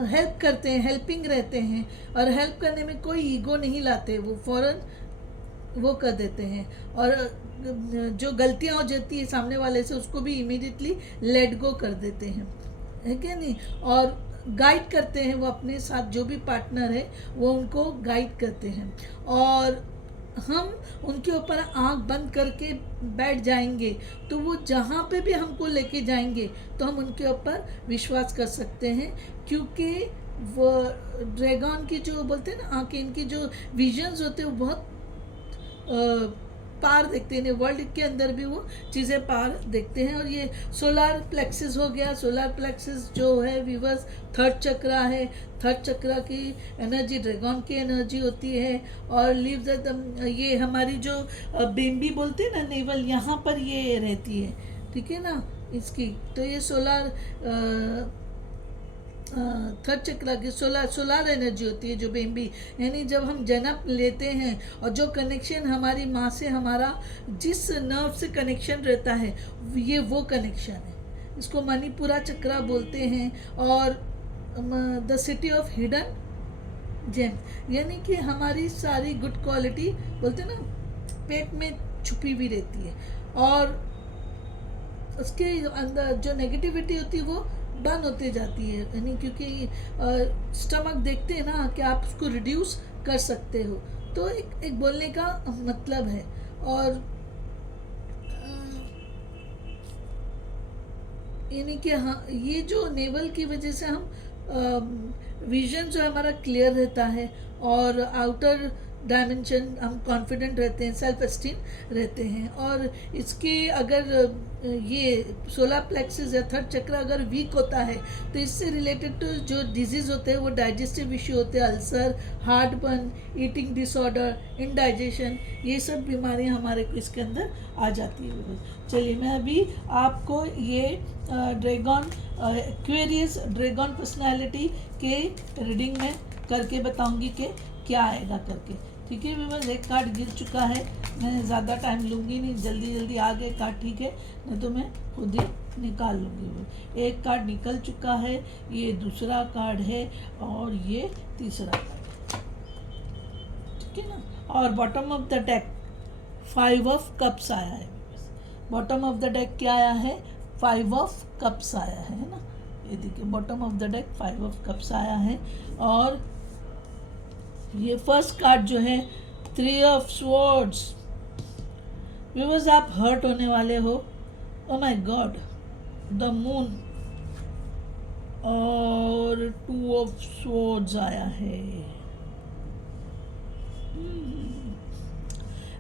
हेल्प करते हैं, हेल्पिंग रहते हैं, और हेल्प करने में कोई ईगो नहीं लाते, वो फ़ौरन वो कर देते हैं, और जो गलतियां हो जाती है सामने वाले से उसको भी इमीडिएटली लेट गो कर देते हैं, है क्या नहीं। और गाइड करते हैं, वो अपने साथ जो भी पार्टनर है वो उनको गाइड करते हैं, और हम उनके ऊपर आंख बंद करके बैठ जाएंगे तो वो जहाँ पे भी हमको लेके जाएंगे तो हम उनके ऊपर विश्वास कर सकते हैं, क्योंकि वो ड्रैगन की जो बोलते हैं ना आंखें, इनकी जो विजन्स होते हैं वो बहुत पार देखते हैं, वर्ल्ड के अंदर भी वो चीज़ें पार देखते हैं। और ये सोलार प्लेक्सिस हो गया, सोलार प्लेक्सिस जो है व्यूवर्स थर्ड चक्रा है, थर्ड चक्रा की एनर्जी ड्रैगन की एनर्जी होती है, और लीव्स ये हमारी जो बेम्बी बोलते हैं ना नेवल, यहाँ पर ये रहती है, ठीक है ना इसकी। तो ये सोलार थर्ड चक्रा की सोलार एनर्जी होती है जो बेम्बी, यानी जब हम जन्म लेते हैं और जो कनेक्शन हमारी माँ से हमारा जिस नर्व से कनेक्शन रहता है ये वो कनेक्शन है, इसको मणिपुरा चक्रा बोलते हैं। और the city of hidden gem, यानी कि हमारी सारी गुड क्वालिटी बोलते हैं ना पेट में छुपी हुई रहती है, और उसके अंदर जो नेगेटिविटी होती है वो बंद होती जाती है, यानी क्योंकि स्टमक देखते हैं ना कि आप उसको रिड्यूस कर सकते हो, तो एक बोलने का मतलब है। और यानी कि हाँ, ये जो नेवल की वजह से हम विजन जो हमारा क्लियर रहता है, और आउटर डायमेंशन हम कॉन्फिडेंट रहते हैं, सेल्फ एस्टीम रहते हैं। और इसके अगर ये सोलर प्लेक्सिस या थर्ड चक्र अगर वीक होता है तो इससे रिलेटेड तो जो डिजीज़ होते हैं वो डाइजेस्टिव इश्यू होते हैं, ulcer, heart burn, eating disorder, indigestion, ये सब बीमारियां हमारे को इसके अंदर आ जाती है। चलिए मैं अभी आपको ये ड्रैगन एक्वेरियस ड्रैगन पर्सनालिटी के रीडिंग में करके बताऊंगी कि क्या आएगा करके, ठीक है। बस एक कार्ड गिर चुका है, मैं ज़्यादा टाइम लूँगी नहीं, जल्दी जल्दी आ गए कार्ड, ठीक है, नहीं तो मैं खुद ही निकाल लूँगी। एक कार्ड निकल चुका है, ये दूसरा कार्ड है, और ये तीसरा कार्ड है, ठीक है ना। और bottom of the deck 5 of cups आया है, बॉटम ऑफ द डेक क्या आया है, 5 ऑफ कप्स आया है ना, ये देखिए bottom of the deck 5 of cups आया है। और ये फर्स्ट कार्ड जो है 3 ऑफ स्वॉर्ड्स, व्यूअर्स आप हर्ट होने वाले हो, oh my God, the moon, और 2 ऑफ स्वॉर्ड्स आया है।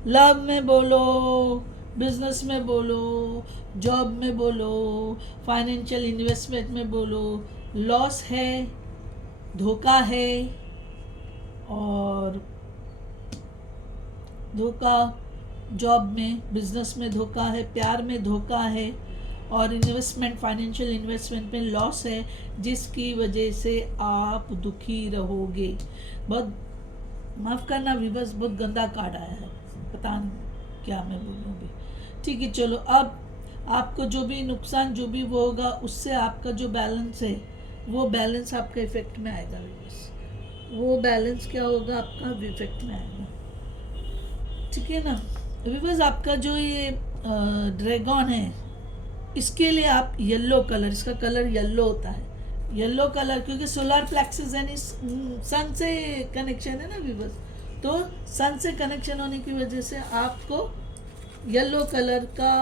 लव में बोलो, बिजनेस में बोलो, जॉब में बोलो, फाइनेंशियल इन्वेस्टमेंट में बोलो, लॉस है, धोखा है, और धोखा जॉब में, बिजनेस में धोखा है, प्यार में धोखा है, और इन्वेस्टमेंट, फाइनेंशियल इन्वेस्टमेंट में लॉस है, जिसकी वजह से आप दुखी रहोगे। बहुत माफ़ करना व्यूअर्स, बहुत गंदा कार्ड आया है, पता नहीं क्या मैं बोलूँगी, ठीक है। चलो अब आपको जो भी नुकसान जो भी वो होगा उससे आपका जो बैलेंस है वो बैलेंस आपका इफेक्ट में आएगा व्यूअर्स, वो बैलेंस क्या होगा आपका इफेक्ट में आएगा, ठीक है ना। व्यूअर्स आपका जो ये ड्रैगन है इसके लिए आप येलो कलर, इसका कलर येलो होता है, येलो कलर, क्योंकि सोलर प्लेक्सिस यानी सन से कनेक्शन है ना व्यूअर्स, तो सन से कनेक्शन होने की वजह से आपको येलो कलर का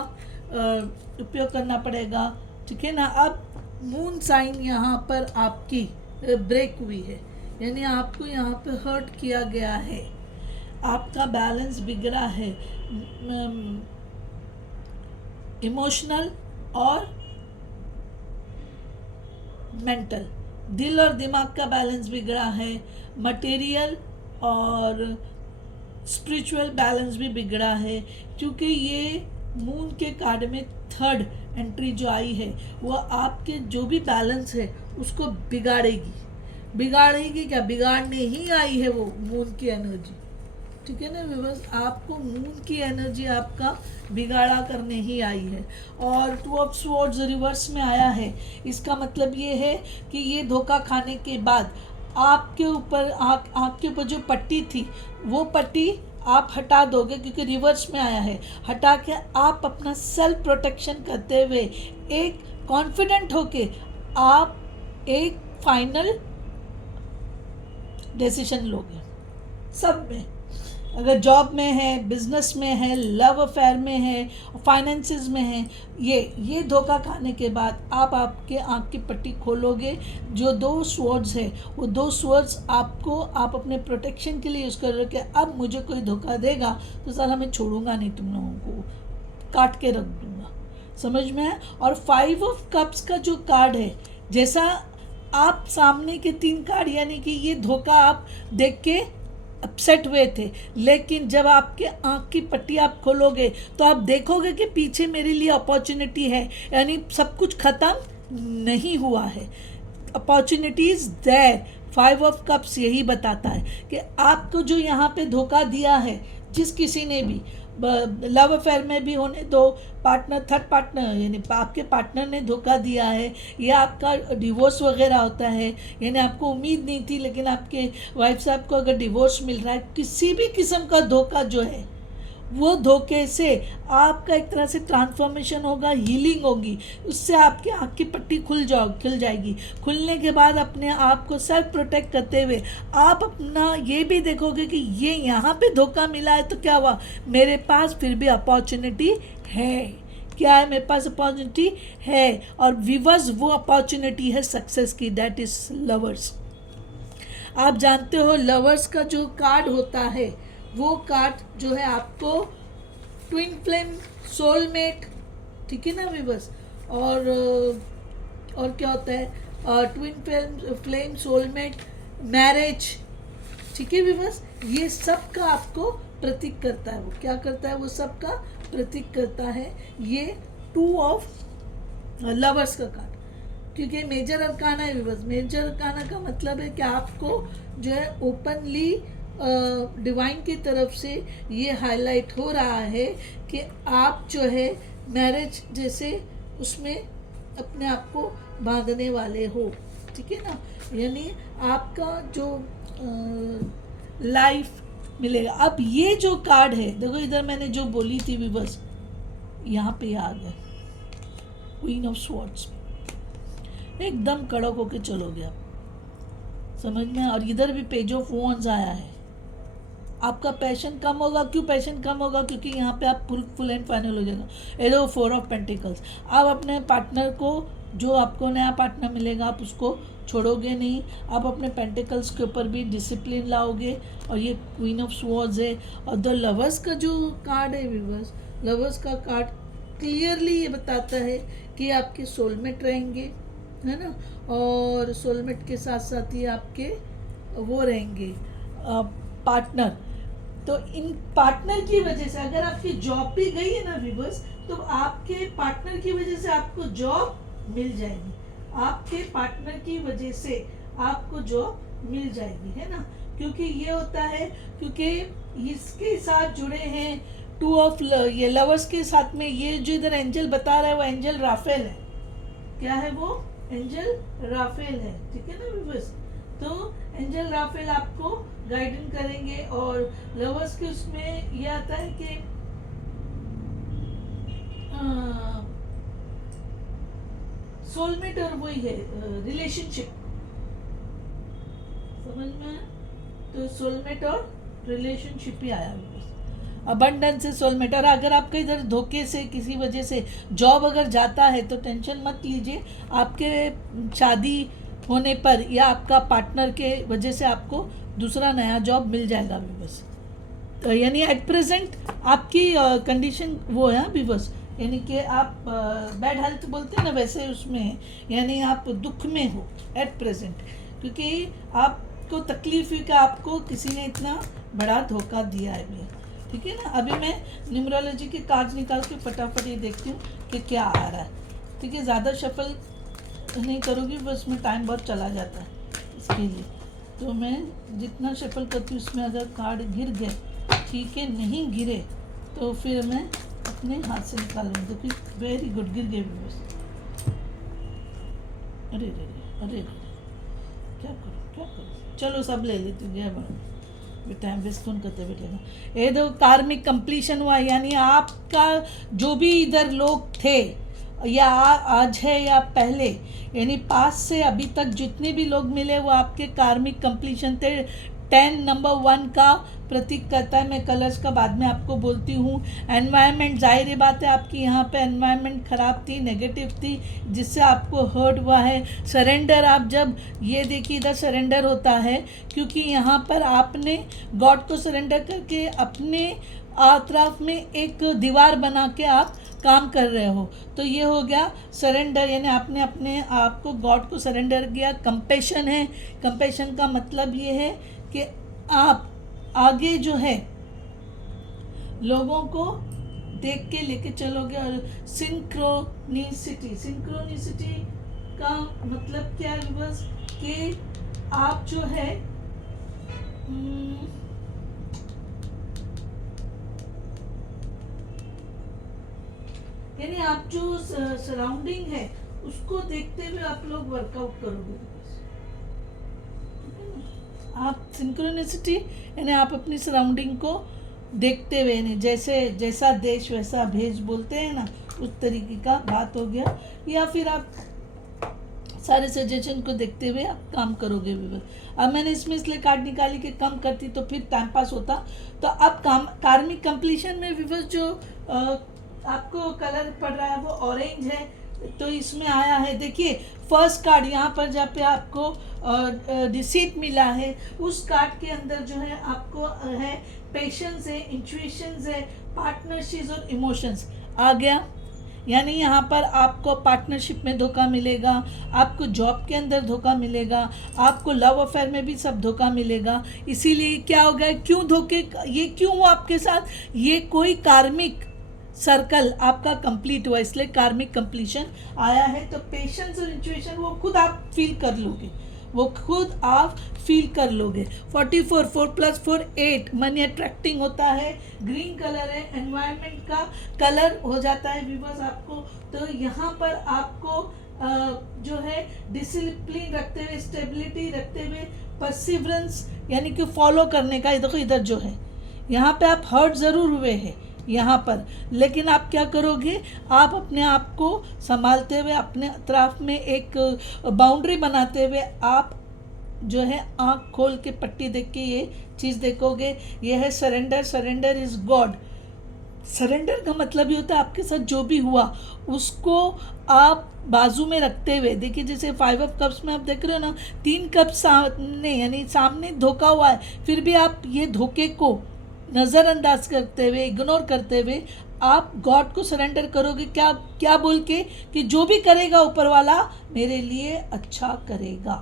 उपयोग करना पड़ेगा, ठीक है ना। अब मून साइन यहाँ पर आपकी ब्रेक हुई है, यानी आपको यहाँ पे हर्ट किया गया है, आपका बैलेंस बिगड़ा है, इमोशनल और मेंटल, दिल और दिमाग का बैलेंस बिगड़ा है, मटेरियल और स्पिरिचुअल बैलेंस भी बिगड़ा है, क्योंकि ये मून के कार्ड में थर्ड एंट्री जो आई है वो आपके जो भी बैलेंस है उसको बिगाड़ेगी क्या, बिगाड़ने ही आई है वो मून की एनर्जी, ठीक है ना व्यूअर्स। आपको मून की एनर्जी आपका बिगाड़ा करने ही आई है। और टू ऑफ स्वॉर्ड्स रिवर्स में आया है, इसका मतलब ये है कि ये धोखा खाने के बाद आपके ऊपर आँख के ऊपर जो पट्टी थी वो पट्टी आप हटा दोगे, क्योंकि रिवर्स में आया है। हटा के आप अपना सेल्फ प्रोटेक्शन करते हुए एक कॉन्फिडेंट होके आप एक फाइनल डिसीजन लोगे सब में, अगर जॉब में है, बिजनेस में है, लव अफेयर में है, फाइनेंसिस में है। ये धोखा खाने के बाद आप आपके आँख की पट्टी खोलोगे, जो 2 स्वर्ड्स है वो 2 स्वर्ड्स आपको आप अपने प्रोटेक्शन के लिए यूज़ कर रहे हो कि अब मुझे कोई धोखा देगा तो साला मैं छोड़ूंगा नहीं, तुम लोगों को काट के रख दूंगा, समझ में है। और 5 ऑफ कप्स का जो कार्ड है, जैसा आप सामने के 3 कार्ड यानी कि ये धोखा आप देख के अपसेट हुए थे, लेकिन जब आपके आँख की पट्टी आप खोलोगे तो आप देखोगे कि पीछे मेरे लिए अपॉर्चुनिटी है, यानी सब कुछ ख़त्म नहीं हुआ है, opportunity is there. 5 of cups यही बताता है कि आपको जो यहाँ पे धोखा दिया है, जिस किसी ने भी लव अफेयर में भी होने दो, पार्टनर थर्ड पार्टनर यानी आपके पार्टनर ने धोखा दिया है, या आपका डिवोर्स वगैरह होता है, यानी आपको उम्मीद नहीं थी लेकिन आपके वाइफ साहब को अगर डिवोर्स मिल रहा है, किसी भी किस्म का धोखा जो है वो धोखे से आपका एक तरह से ट्रांसफॉर्मेशन होगा, हीलिंग होगी, उससे आपकी आँख की पट्टी खुल जाएगी। खुलने के बाद अपने आप को सेल्फ प्रोटेक्ट करते हुए आप अपना ये भी देखोगे कि ये यहाँ पे धोखा मिला है तो क्या हुआ, मेरे पास फिर भी अपॉर्चुनिटी है, क्या है, मेरे पास अपॉर्चुनिटी है। और विवर्स वो अपॉर्चुनिटी है सक्सेस की, दैट इज लवर्स। आप जानते हो लवर्स का जो कार्ड होता है वो कार्ड जो है आपको ट्विन फ्लेम, सोलमेट, ठीक है ना विवर्स, और क्या होता है ट्विन फ्लेम, सोलमेट, मैरिज, ठीक है विवर्स, ये सब का आपको प्रतीक करता है। वो क्या करता है, वो सब का प्रतीक करता है ये 2 ऑफ लवर्स का कार्ड, क्योंकि मेजर अरकाना है विवर्स। मेजर अरकाना का मतलब है कि आपको जो है ओपनली डिवाइन की तरफ से ये हाईलाइट हो रहा है कि आप जो है मैरिज जैसे उसमें अपने आप को बांधने वाले हो, ठीक है ना, यानी आपका जो लाइफ मिलेगा। अब ये जो कार्ड है देखो, इधर मैंने जो बोली थी विवर्स, यहाँ पे आ गया क्वीन ऑफ स्वॉर्ड्स, एकदम कड़क होके चलोगे आप, समझ में। और इधर भी पेज ऑफ वॉन्ड्स आया है, आपका पैशन कम होगा। क्यों पैशन कम होगा, क्योंकि यहाँ पे आप फुल एंड फाइनल हो जाएगा। ये दो 4 ऑफ पेंटिकल्स, आप अपने पार्टनर को, जो आपको नया पार्टनर मिलेगा आप उसको छोड़ोगे नहीं, आप अपने पेंटिकल्स के ऊपर भी डिसिप्लिन लाओगे। और ये क्वीन ऑफ स्वॉर्ड्स है। और द लवर्स का जो कार्ड है व्यूअर्स, लवर्स का कार्ड क्लियरली ये बताता है कि आपके सोलमेट रहेंगे, है ना, और सोलमेट के साथ साथ ही आपके वो रहेंगे पार्टनर। तो इन पार्टनर की वजह से अगर आपकी जॉब भी गई है ना व्यूअर्स, तो आपके पार्टनर की वजह से आपको जॉब मिल जाएगी, आपके पार्टनर की वजह से आपको जॉब मिल जाएगी, है ना। क्योंकि ये होता है, क्योंकि इसके साथ जुड़े हैं 2 ऑफ ये लवर्स के साथ में, ये जो इधर एंजल बता रहा है वो एंजल राफेल है। क्या है वो, एंजल राफेल है, ठीक है ना व्यूअर्स। तो एंजल राफेल आपको गाइडेंस करेंगे। और लवर्स के उसमें ये आता है कि सोलमेट और वही है रिलेशनशिप, समझ में। तो सोलमेट और रिलेशनशिप ही आया बस। अबंडेंस से सोलमेट। और अगर आपका इधर धोखे से किसी वजह से जॉब अगर जाता है तो टेंशन मत लीजिए, आपके शादी होने पर या आपका पार्टनर के वजह से आपको दूसरा नया जॉब मिल जाएगा अभी बस। तो यानी एट प्रेजेंट आपकी कंडीशन वो है अभी बस, यानी कि आप बैड हेल्थ बोलते हैं ना वैसे उसमें है, यानी आप दुख में हो एट प्रेजेंट, क्योंकि आपको तकलीफ हुई कि आपको किसी ने इतना बड़ा धोखा दिया है भैया। ठीक है ना। अभी मैं न्यूमरोलॉजी के कार्ड निकाल के फटाफट ये देखती हूँ कि क्या आ रहा है। ठीक है, ज़्यादा शफल नहीं करूँगी, बस में टाइम बहुत चला जाता है इसके लिए। तो मैं जितना शफल करती हूँ उसमें अगर कार्ड गिर गए ठीक है, नहीं गिरे तो फिर मैं अपने हाथ से निकाल लूँगी। देखिए वेरी गुड, गिर गए भी बस। अरे अरे अरे अरे क्या करूँ, चलो सब ले लेती हूँ। टाइम वेस्ट कौन करते बैठेगा। ये दो कार्मिक कंप्लीशन हुआ, यानी आपका जो भी इधर लोग थे या आज है या पहले, यानी पास से अभी तक जितने भी लोग मिले वो आपके कार्मिक कंप्लीशन थे। 10 नंबर 1 का प्रतीक करता है। मैं कलर्स का बाद में आपको बोलती हूँ। एनवायरनमेंट, जाहिर है बात है आपकी यहाँ पे एनवायरनमेंट ख़राब थी, नेगेटिव थी, जिससे आपको हर्ट हुआ है। सरेंडर, आप जब ये देखिए इधर सरेंडर होता है, क्योंकि यहाँ पर आपने गॉड को सरेंडर करके अपने अतराफ में एक दीवार बना के आप काम कर रहे हो, तो ये हो गया सरेंडर, यानी आपने अपने आप को गॉड को सरेंडर किया। कंपैशन है, कंपैशन का मतलब ये है कि आप आगे जो है लोगों को देख के लेके चलोगे। और सिंक्रोनिसिटी, सिंक्रोनिसिटी का मतलब क्या है बस, कि आप जो है यानी आप जो सराउंडिंग है उसको देखते हुए आप लोग वर्कआउट करोगे। आप सिंक्रोनिसिटी यानी आप अपनी सराउंडिंग को देखते हुए, नहीं जैसे जैसा देश वैसा भेष बोलते हैं ना, उस तरीके का बात हो गया। या फिर आप सारे सजेशन को देखते हुए आप काम करोगे भी। अब मैंने इसमें इसलिए कार्ड निकाली कि कम करती तो फिर टाइम पास होता। तो अब कार्मिक कंप्लीशन में विवर्स जो आपको कलर पड़ रहा है वो ऑरेंज है, तो इसमें आया है। देखिए फर्स्ट कार्ड यहाँ पर जहाँ पे आपको डिसीट मिला है, उस कार्ड के अंदर जो है आपको है पेशेंस है, इंट्यूशंस है, पार्टनरशिप्स और इमोशंस आ गया। यानी यहाँ पर आपको पार्टनरशिप में धोखा मिलेगा, आपको जॉब के अंदर धोखा मिलेगा, आपको लव अफेयर में भी सब धोखा मिलेगा। इसीलिए क्या हो गया, क्यों धोखे, ये क्यों हुआ आपके साथ, ये कोई कार्मिक सर्कल आपका कंप्लीट हुआ, इसलिए कार्मिक कंप्लीशन आया है। तो पेशेंस और इंट्यूशन वो खुद आप फील कर लोगे, वो खुद आप फील कर लोगे। 44 4 + 4 8 मनी अट्रैक्टिंग होता है। ग्रीन कलर है, एनवायरनमेंट का कलर हो जाता है व्यूअर्स आपको। तो यहाँ पर आपको जो है डिसिप्लिन रखते हुए, स्टेबिलिटी रखते हुए, परसिवरेंस यानी कि फॉलो करने का। देखो इधर जो है यहाँ पे आप हर्ट ज़रूर हुए हैं यहाँ पर, लेकिन आप क्या करोगे, आप अपने आप को संभालते हुए, अपने अतराफ में एक बाउंड्री बनाते हुए आप जो है आँख खोल के पट्टी देख के ये चीज़ देखोगे। ये है surrender, surrender is God. Surrender का मतलब ये होता है आपके साथ जो भी हुआ उसको आप बाजू में रखते हुए। देखिए जैसे 5 ऑफ कप्स में आप देख रहे हो ना, 3 कप सामने, यानी सामने धोखा हुआ है, फिर भी आप ये धोखे को नज़रअंदाज करते हुए, इग्नोर करते हुए आप गॉड को सरेंडर करोगे। क्या क्या बोल के कि जो भी करेगा ऊपर वाला मेरे लिए अच्छा करेगा।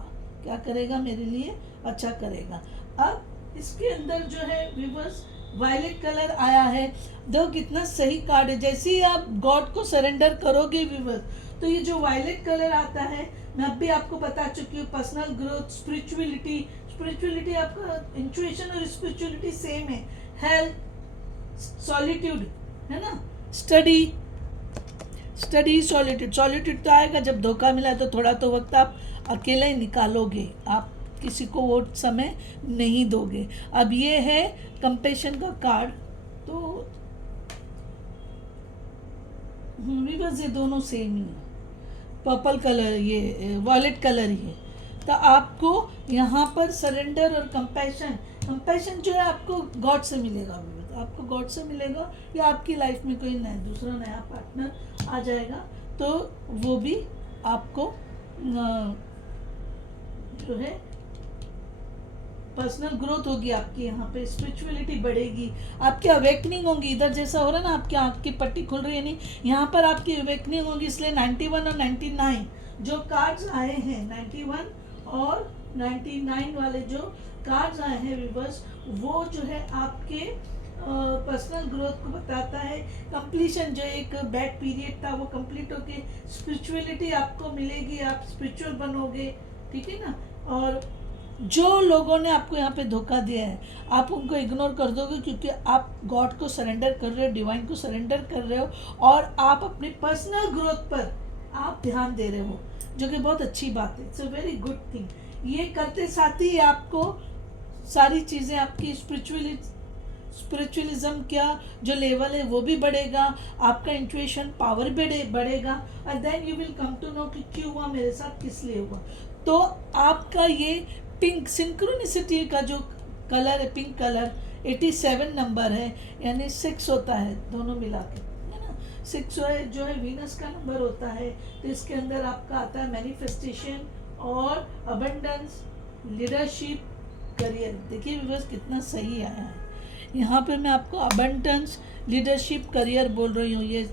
क्या करेगा, मेरे लिए अच्छा करेगा। अब इसके अंदर जो है व्यूअर्स वायलेट कलर आया है। देखो कितना सही कार्ड है। जैसे ही आप गॉड को सरेंडर करोगे व्यूअर्स, तो ये जो वायलेट कलर आता है, मैं अब भी आपको बता चुकी हूँ, पर्सनल ग्रोथ, स्पिरिचुअलिटी, स्पिरिचुअलिटी आपका इंट्यूशन और स्पिरिचुअलिटी सेम है। हेल्थ, सॉलिट्यूड है ना, स्टडी, स्टडी, सॉलिट्यूड। सॉलिट्यूड तो आएगा जब धोखा मिला, तो थोड़ा तो वक्त आप अकेले ही निकालोगे, आप किसी को वो समय नहीं दोगे। अब ये है कंपैशन का कार्ड। तो बस ये दोनों सेम ही है। पर्पल कलर, ये वॉयलेट कलर ही है। तो आपको यहाँ पर सरेंडर और कंपैशन कंपैशन जो है आपको गॉड से मिलेगा, आपको गॉड से मिलेगा, या आपकी लाइफ में कोई दूसरा नया पार्टनर आ जाएगा, तो वो भी आपको जो है पर्सनल ग्रोथ होगी आपकी, यहाँ पे स्पिरिचुअलिटी बढ़ेगी, आपकी अवेकनिंग होगी। इधर जैसा हो रहा है ना, आपकी आँख की पट्टी खुल रही है, नहीं, यहाँ पर आपकी अवेकनिंग होगी। इसलिए 91 और 99 जो कार्ड्स आए हैं, 91 और 99 वाले जो कार्ड्स आए हैं व्यूअर्स, वो जो है आपके पर्सनल ग्रोथ को बताता है। कंप्लीशन, जो एक बैड पीरियड था वो कंप्लीट होके स्पिरिचुअलिटी आपको मिलेगी, आप स्पिरिचुअल बनोगे, ठीक है ना। और जो लोगों ने आपको यहाँ पे धोखा दिया है, आप उनको इग्नोर कर दोगे, क्योंकि आप गॉड को सरेंडर कर रहे हो, डिवाइन को सरेंडर कर रहे हो, और आप अपनी पर्सनल ग्रोथ पर आप ध्यान दे रहे हो, जो कि बहुत अच्छी बात है। It's a very good thing. ये करते साथ ही आपको सारी चीज़ें, आपकी स्पिरिचुअलिज्म क्या जो लेवल है वो भी बढ़ेगा, आपका इंट्यूशन पावर बढ़ेगा, और then you will come to know कि क्यों हुआ मेरे साथ, किस लिए हुआ। तो आपका ये पिंक सिंक्रोनिसिटी का जो कलर है, पिंक कलर 87 नंबर है, यानी 6 होता है दोनों मिला के, है ना। 6 जो है वीनस का नंबर होता है। तो इसके अंदर आपका आता है मैनिफेस्टेशन और अबंडेंस, लीडरशिप, करियर। देखिए व्यूअर्स कितना सही आया है। यहाँ पे मैं आपको अबंडेंस, लीडरशिप, करियर बोल रही हूँ। ये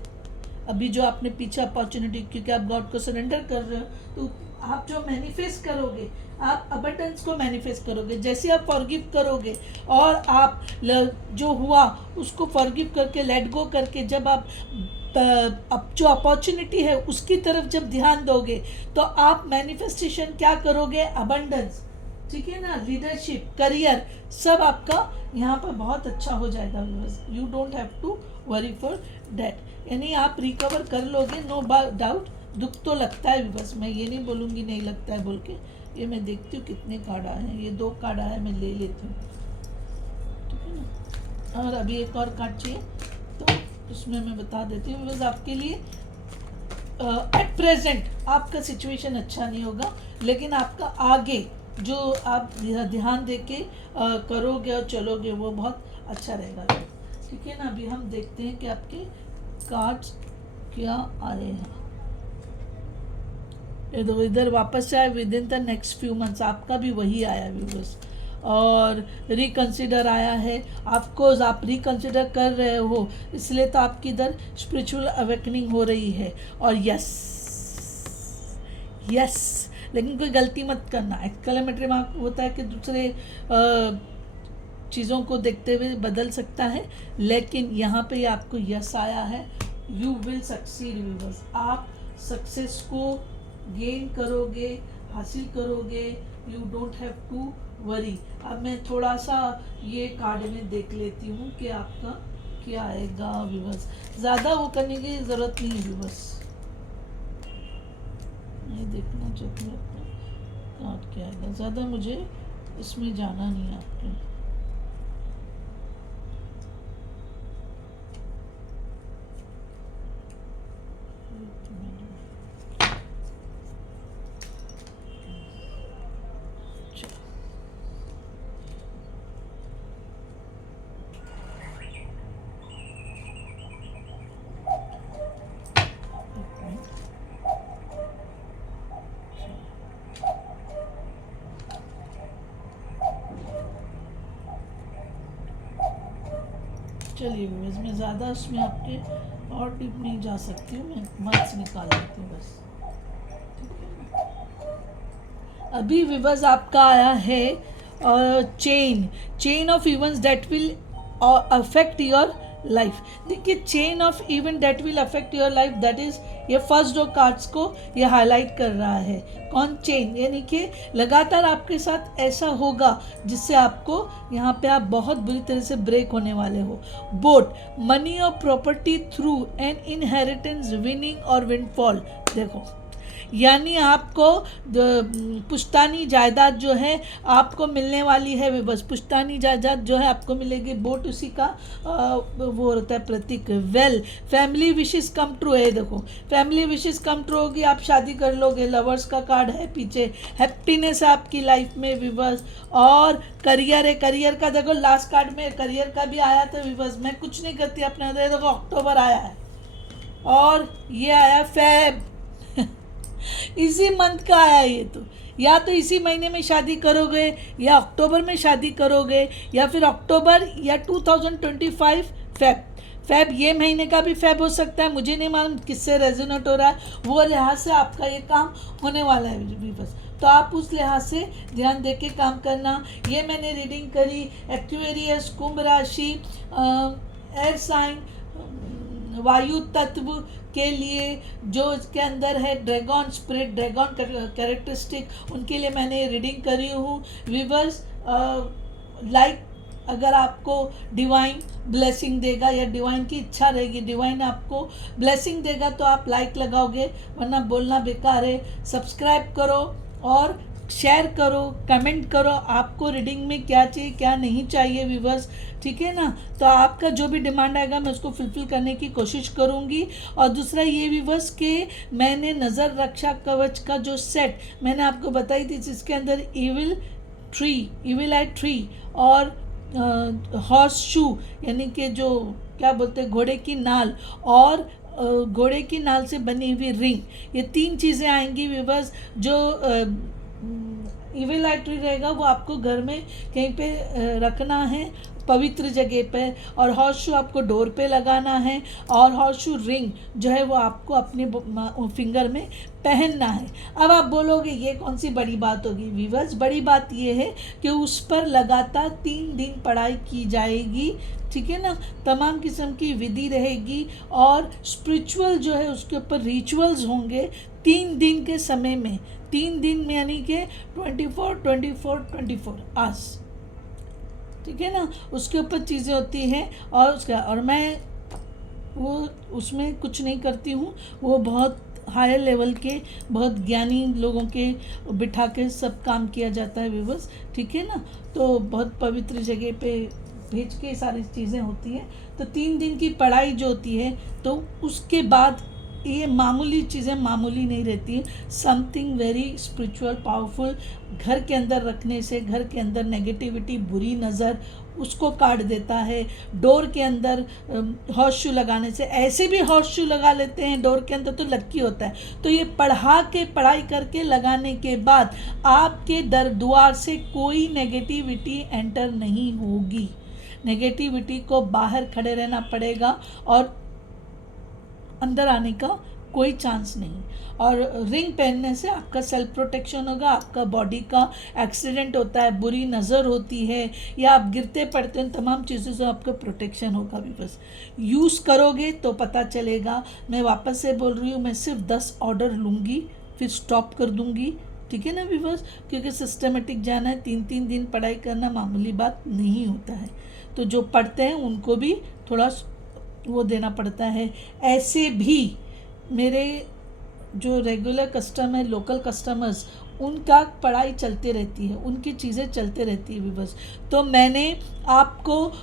अभी जो आपने पीछे अपॉर्चुनिटी, क्योंकि आप गॉड को सरेंडर कर रहे हो, तो आप जो मैनिफेस्ट करोगे, आप अबंडेंस को मैनिफेस्ट करोगे। जैसे आप फॉरगिव करोगे और आप जो हुआ उसको फॉरगिव करके, लेट गो करके, जब आप जो अपॉर्चुनिटी है उसकी तरफ जब ध्यान दोगे, तो आप मैनिफेस्टेशन क्या करोगे, अबंडेंस, ठीक है ना, लीडरशिप, करियर, सब आपका यहाँ पर बहुत अच्छा हो जाएगा। You don't have to worry for that, यानी आप रिकवर कर लोगे, नो डाउट। दुख तो लगता है, बस मैं ये नहीं बोलूँगी नहीं लगता है बोल के। ये मैं देखती हूँ कितने कार्ड आए हैं, ये 2 कार्ड आए हैं, मैं ले लेती हूँ, ठीक है ना। और अभी एक और कार्ड चाहिए, तो उसमें मैं बता देती हूँ। बस आपके लिए एट प्रेजेंट आपका सिचुएशन अच्छा नहीं होगा, लेकिन आपका आगे जो आप ध्यान दे के करोगे और चलोगे, वो बहुत अच्छा रहेगा, ठीक है ना। अभी हम देखते हैं कि आपके कार्ड्स क्या आ रहे हैं। इधर वापस से आए, with in the next few months, आपका भी वही आया व्यूअर्स। और रिकंसिडर आया है, आपको आप रिकंसिडर कर रहे हो, इसलिए तो आपकी इधर स्पिरिचुअल अवेकनिंग हो रही है। और यस, लेकिन कोई गलती मत करना। एक्सक्लेमेटरी मार्क होता है कि दूसरे चीज़ों को देखते हुए बदल सकता है, लेकिन यहाँ पे आपको यस आया है। यू विल सक्सीड व्यूअर्स, आप सक्सेस को गेन करोगे, हासिल करोगे। You don't have to worry. अब मैं थोड़ा सा ये कार्ड में देख लेती हूँ कि आपका क्या आएगा व्यूअर्स। ज़्यादा वो करने की ज़रूरत नहीं है व्यूअर्स, ये देखना चाहती हूँ अपना कार्ड क्या आएगा, ज़्यादा मुझे इसमें जाना नहीं है आपके। चलिए व्यूअर्स, मैं ज़्यादा उसमें आपके और डीप नहीं जा सकती हूँ, मैं मार्क्स निकाल लेती हूँ बस, ठीक है। अभी व्यूअर्स आपका आया है chain of events that will affect your life. देखिए, chain of event that will affect your life, that is ये फर्स्ट 2 कार्ड्स को ये हाईलाइट कर रहा है। कौन? चेन, यानी कि लगातार आपके साथ ऐसा होगा जिससे आपको यहाँ पे आप बहुत बुरी तरह से ब्रेक होने वाले हो। बोट, मनी और property through an inheritance, winning और विंडफॉल। देखो, यानी आपको पुश्तानी जायदाद जो है आपको मिलने वाली है। बस पुश्तानी जायदाद जो है आपको मिलेगी। बोट उसी का वो होता है प्रतीक। Well, family wishes come true है। देखो, फैमिली विशेस कम ट्रू होगी, आप शादी कर लोगे। लवर्स का कार्ड है पीछे। हैप्पीनेस आपकी लाइफ में विवर्स। और करियर है, करियर का देखो लास्ट कार्ड में करियर का भी आया था विवर्स। मैं कुछ नहीं करती अपने, देखो अक्टूबर आया है और ये आया फेब इसी मंथ का आया ये। तो या तो इसी महीने में शादी करोगे या अक्टूबर में शादी करोगे या फिर अक्टूबर या 2025 फेब ये महीने का भी फेब हो सकता है। मुझे नहीं मालूम किससे रेजोनेट हो रहा है, वो लिहाज से आपका ये काम होने वाला है भी बस। तो आप उस लिहाज से ध्यान दे के काम करना। ये मैंने रीडिंग करी एक्वेरियस, कुंभ राशि, एयर साइन, वायु तत्व के लिए जो इसके अंदर है ड्रैगन स्पिरिट, ड्रैगन कैरेक्टरिस्टिक, उनके लिए मैंने रीडिंग करी हूँ विवर्स। लाइक अगर आपको डिवाइन ब्लेसिंग देगा या डिवाइन की इच्छा रहेगी, डिवाइन आपको ब्लेसिंग देगा तो आप लाइक लगाओगे, वरना बोलना बेकार है। सब्सक्राइब करो और शेयर करो, कमेंट करो आपको रीडिंग में क्या चाहिए क्या नहीं चाहिए व्यूवर्स, ठीक है ना। तो आपका जो भी डिमांड आएगा मैं उसको फुलफिल करने की कोशिश करूँगी। और दूसरा ये व्यूवर्स के मैंने नज़र रक्षा कवच का जो सेट मैंने आपको बताई थी, जिसके अंदर इविल आई ट्री और हॉर्स शू यानी कि जो क्या बोलते हैं घोड़े की नाल और घोड़े की नाल से बनी हुई रिंग, ये तीन चीज़ें आएंगी व्यूवर्स। जो इविल आई ट्री रहेगा वो आपको घर में कहीं पे रखना है पवित्र जगह पे, और हॉर्स शू आपको डोर पे लगाना है, और हॉर्स शू रिंग जो है वो आपको अपने फिंगर में पहनना है। अब आप बोलोगे ये कौन सी बड़ी बात होगी व्यूअर्स, बड़ी बात ये है कि उस पर लगातार 3 दिन पढ़ाई की जाएगी, ठीक है ना। तमाम किस्म की विधि रहेगी और स्पिरिचुअल जो है उसके ऊपर रिचुअल्स होंगे 3 दिन के समय में। 3 दिन में यानी कि 24 आवर्स, ठीक है ना, उसके ऊपर चीज़ें होती हैं। और मैं वो उसमें कुछ नहीं करती हूँ, वो बहुत हायर लेवल के बहुत ज्ञानी लोगों के बिठा के सब काम किया जाता है व्यूवर्स, ठीक है ना। तो बहुत पवित्र जगह पे भेज के सारी चीज़ें होती हैं। तो 3 दिन की पढ़ाई जो होती है तो उसके बाद ये मामूली चीज़ें मामूली नहीं रहती है, समथिंग वेरी स्पिरिचुअल पावरफुल घर के अंदर रखने से घर के अंदर नेगेटिविटी बुरी नज़र उसको काट देता है। डोर के अंदर हॉर्स शू लगाने से, ऐसे भी हॉर्स शू लगा लेते हैं डोर के अंदर तो लक्की होता है। तो ये पढ़ाई करके लगाने के बाद आपके द्वार से कोई नेगेटिविटी एंटर नहीं होगी। नेगेटिविटी को बाहर खड़े रहना पड़ेगा और अंदर आने का कोई चांस नहीं। और रिंग पहनने से आपका सेल्फ प्रोटेक्शन होगा, आपका बॉडी का एक्सीडेंट होता है, बुरी नज़र होती है या आप गिरते पड़ते हैं, तमाम चीज़ों से आपका प्रोटेक्शन होगा भी। बस यूज़ करोगे तो पता चलेगा। मैं वापस से बोल रही हूँ, मैं सिर्फ 10 ऑर्डर लूँगी फिर स्टॉप कर दूँगी, ठीक है ना व्यूअर्स, क्योंकि सिस्टमेटिक जाना है। 3 दिन पढ़ाई करना मामूली बात नहीं होता है। तो जो पढ़ते हैं उनको भी थोड़ा वो देना पड़ता है। ऐसे भी मेरे जो रेगुलर कस्टमर लोकल कस्टमर्स उनका पढ़ाई चलते रहती है, उनकी चीज़ें चलते रहती है बस। तो मैंने आपको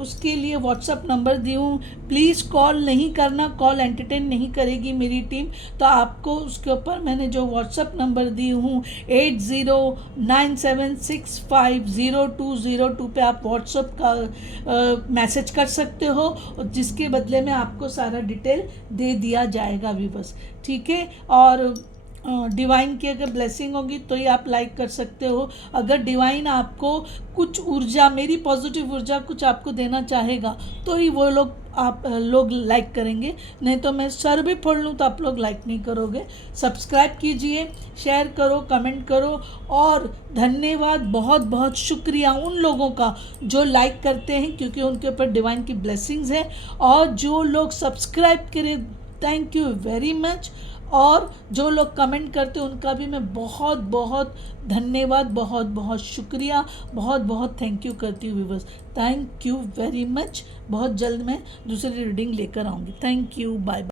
उसके लिए व्हाट्सअप नंबर दी हूँ, प्लीज़ कॉल नहीं करना, कॉल एंटरटेन नहीं करेगी मेरी टीम। तो आपको उसके ऊपर मैंने जो व्हाट्सअप नंबर दी हूँ 8097650202 पे आप व्हाट्सअप का मैसेज कर सकते हो, जिसके बदले में आपको सारा डिटेल दे दिया जाएगा भी बस, ठीक है। और डिवाइन की अगर ब्लेसिंग होगी तो ही आप लाइक कर सकते हो। अगर डिवाइन आपको कुछ ऊर्जा, मेरी पॉजिटिव ऊर्जा कुछ आपको देना चाहेगा तो ही वो लोग लाइक करेंगे, नहीं तो मैं सर भी फोड़ लूँ तो आप लोग लाइक नहीं करोगे। सब्सक्राइब कीजिए, शेयर करो, कमेंट करो। और धन्यवाद, बहुत बहुत शुक्रिया उन लोगों का जो लाइक करते हैं, क्योंकि उनके ऊपर डिवाइन की ब्लेसिंग्स है। और जो लोग सब्सक्राइब करें, थैंक यू वेरी मच। और जो लोग कमेंट करते हैं उनका भी मैं बहुत बहुत धन्यवाद, बहुत बहुत शुक्रिया, बहुत बहुत थैंक यू करती हूँ viewers. Thank you very much. बहुत जल्द मैं दूसरी रीडिंग लेकर आऊँगी। Thank you, bye bye.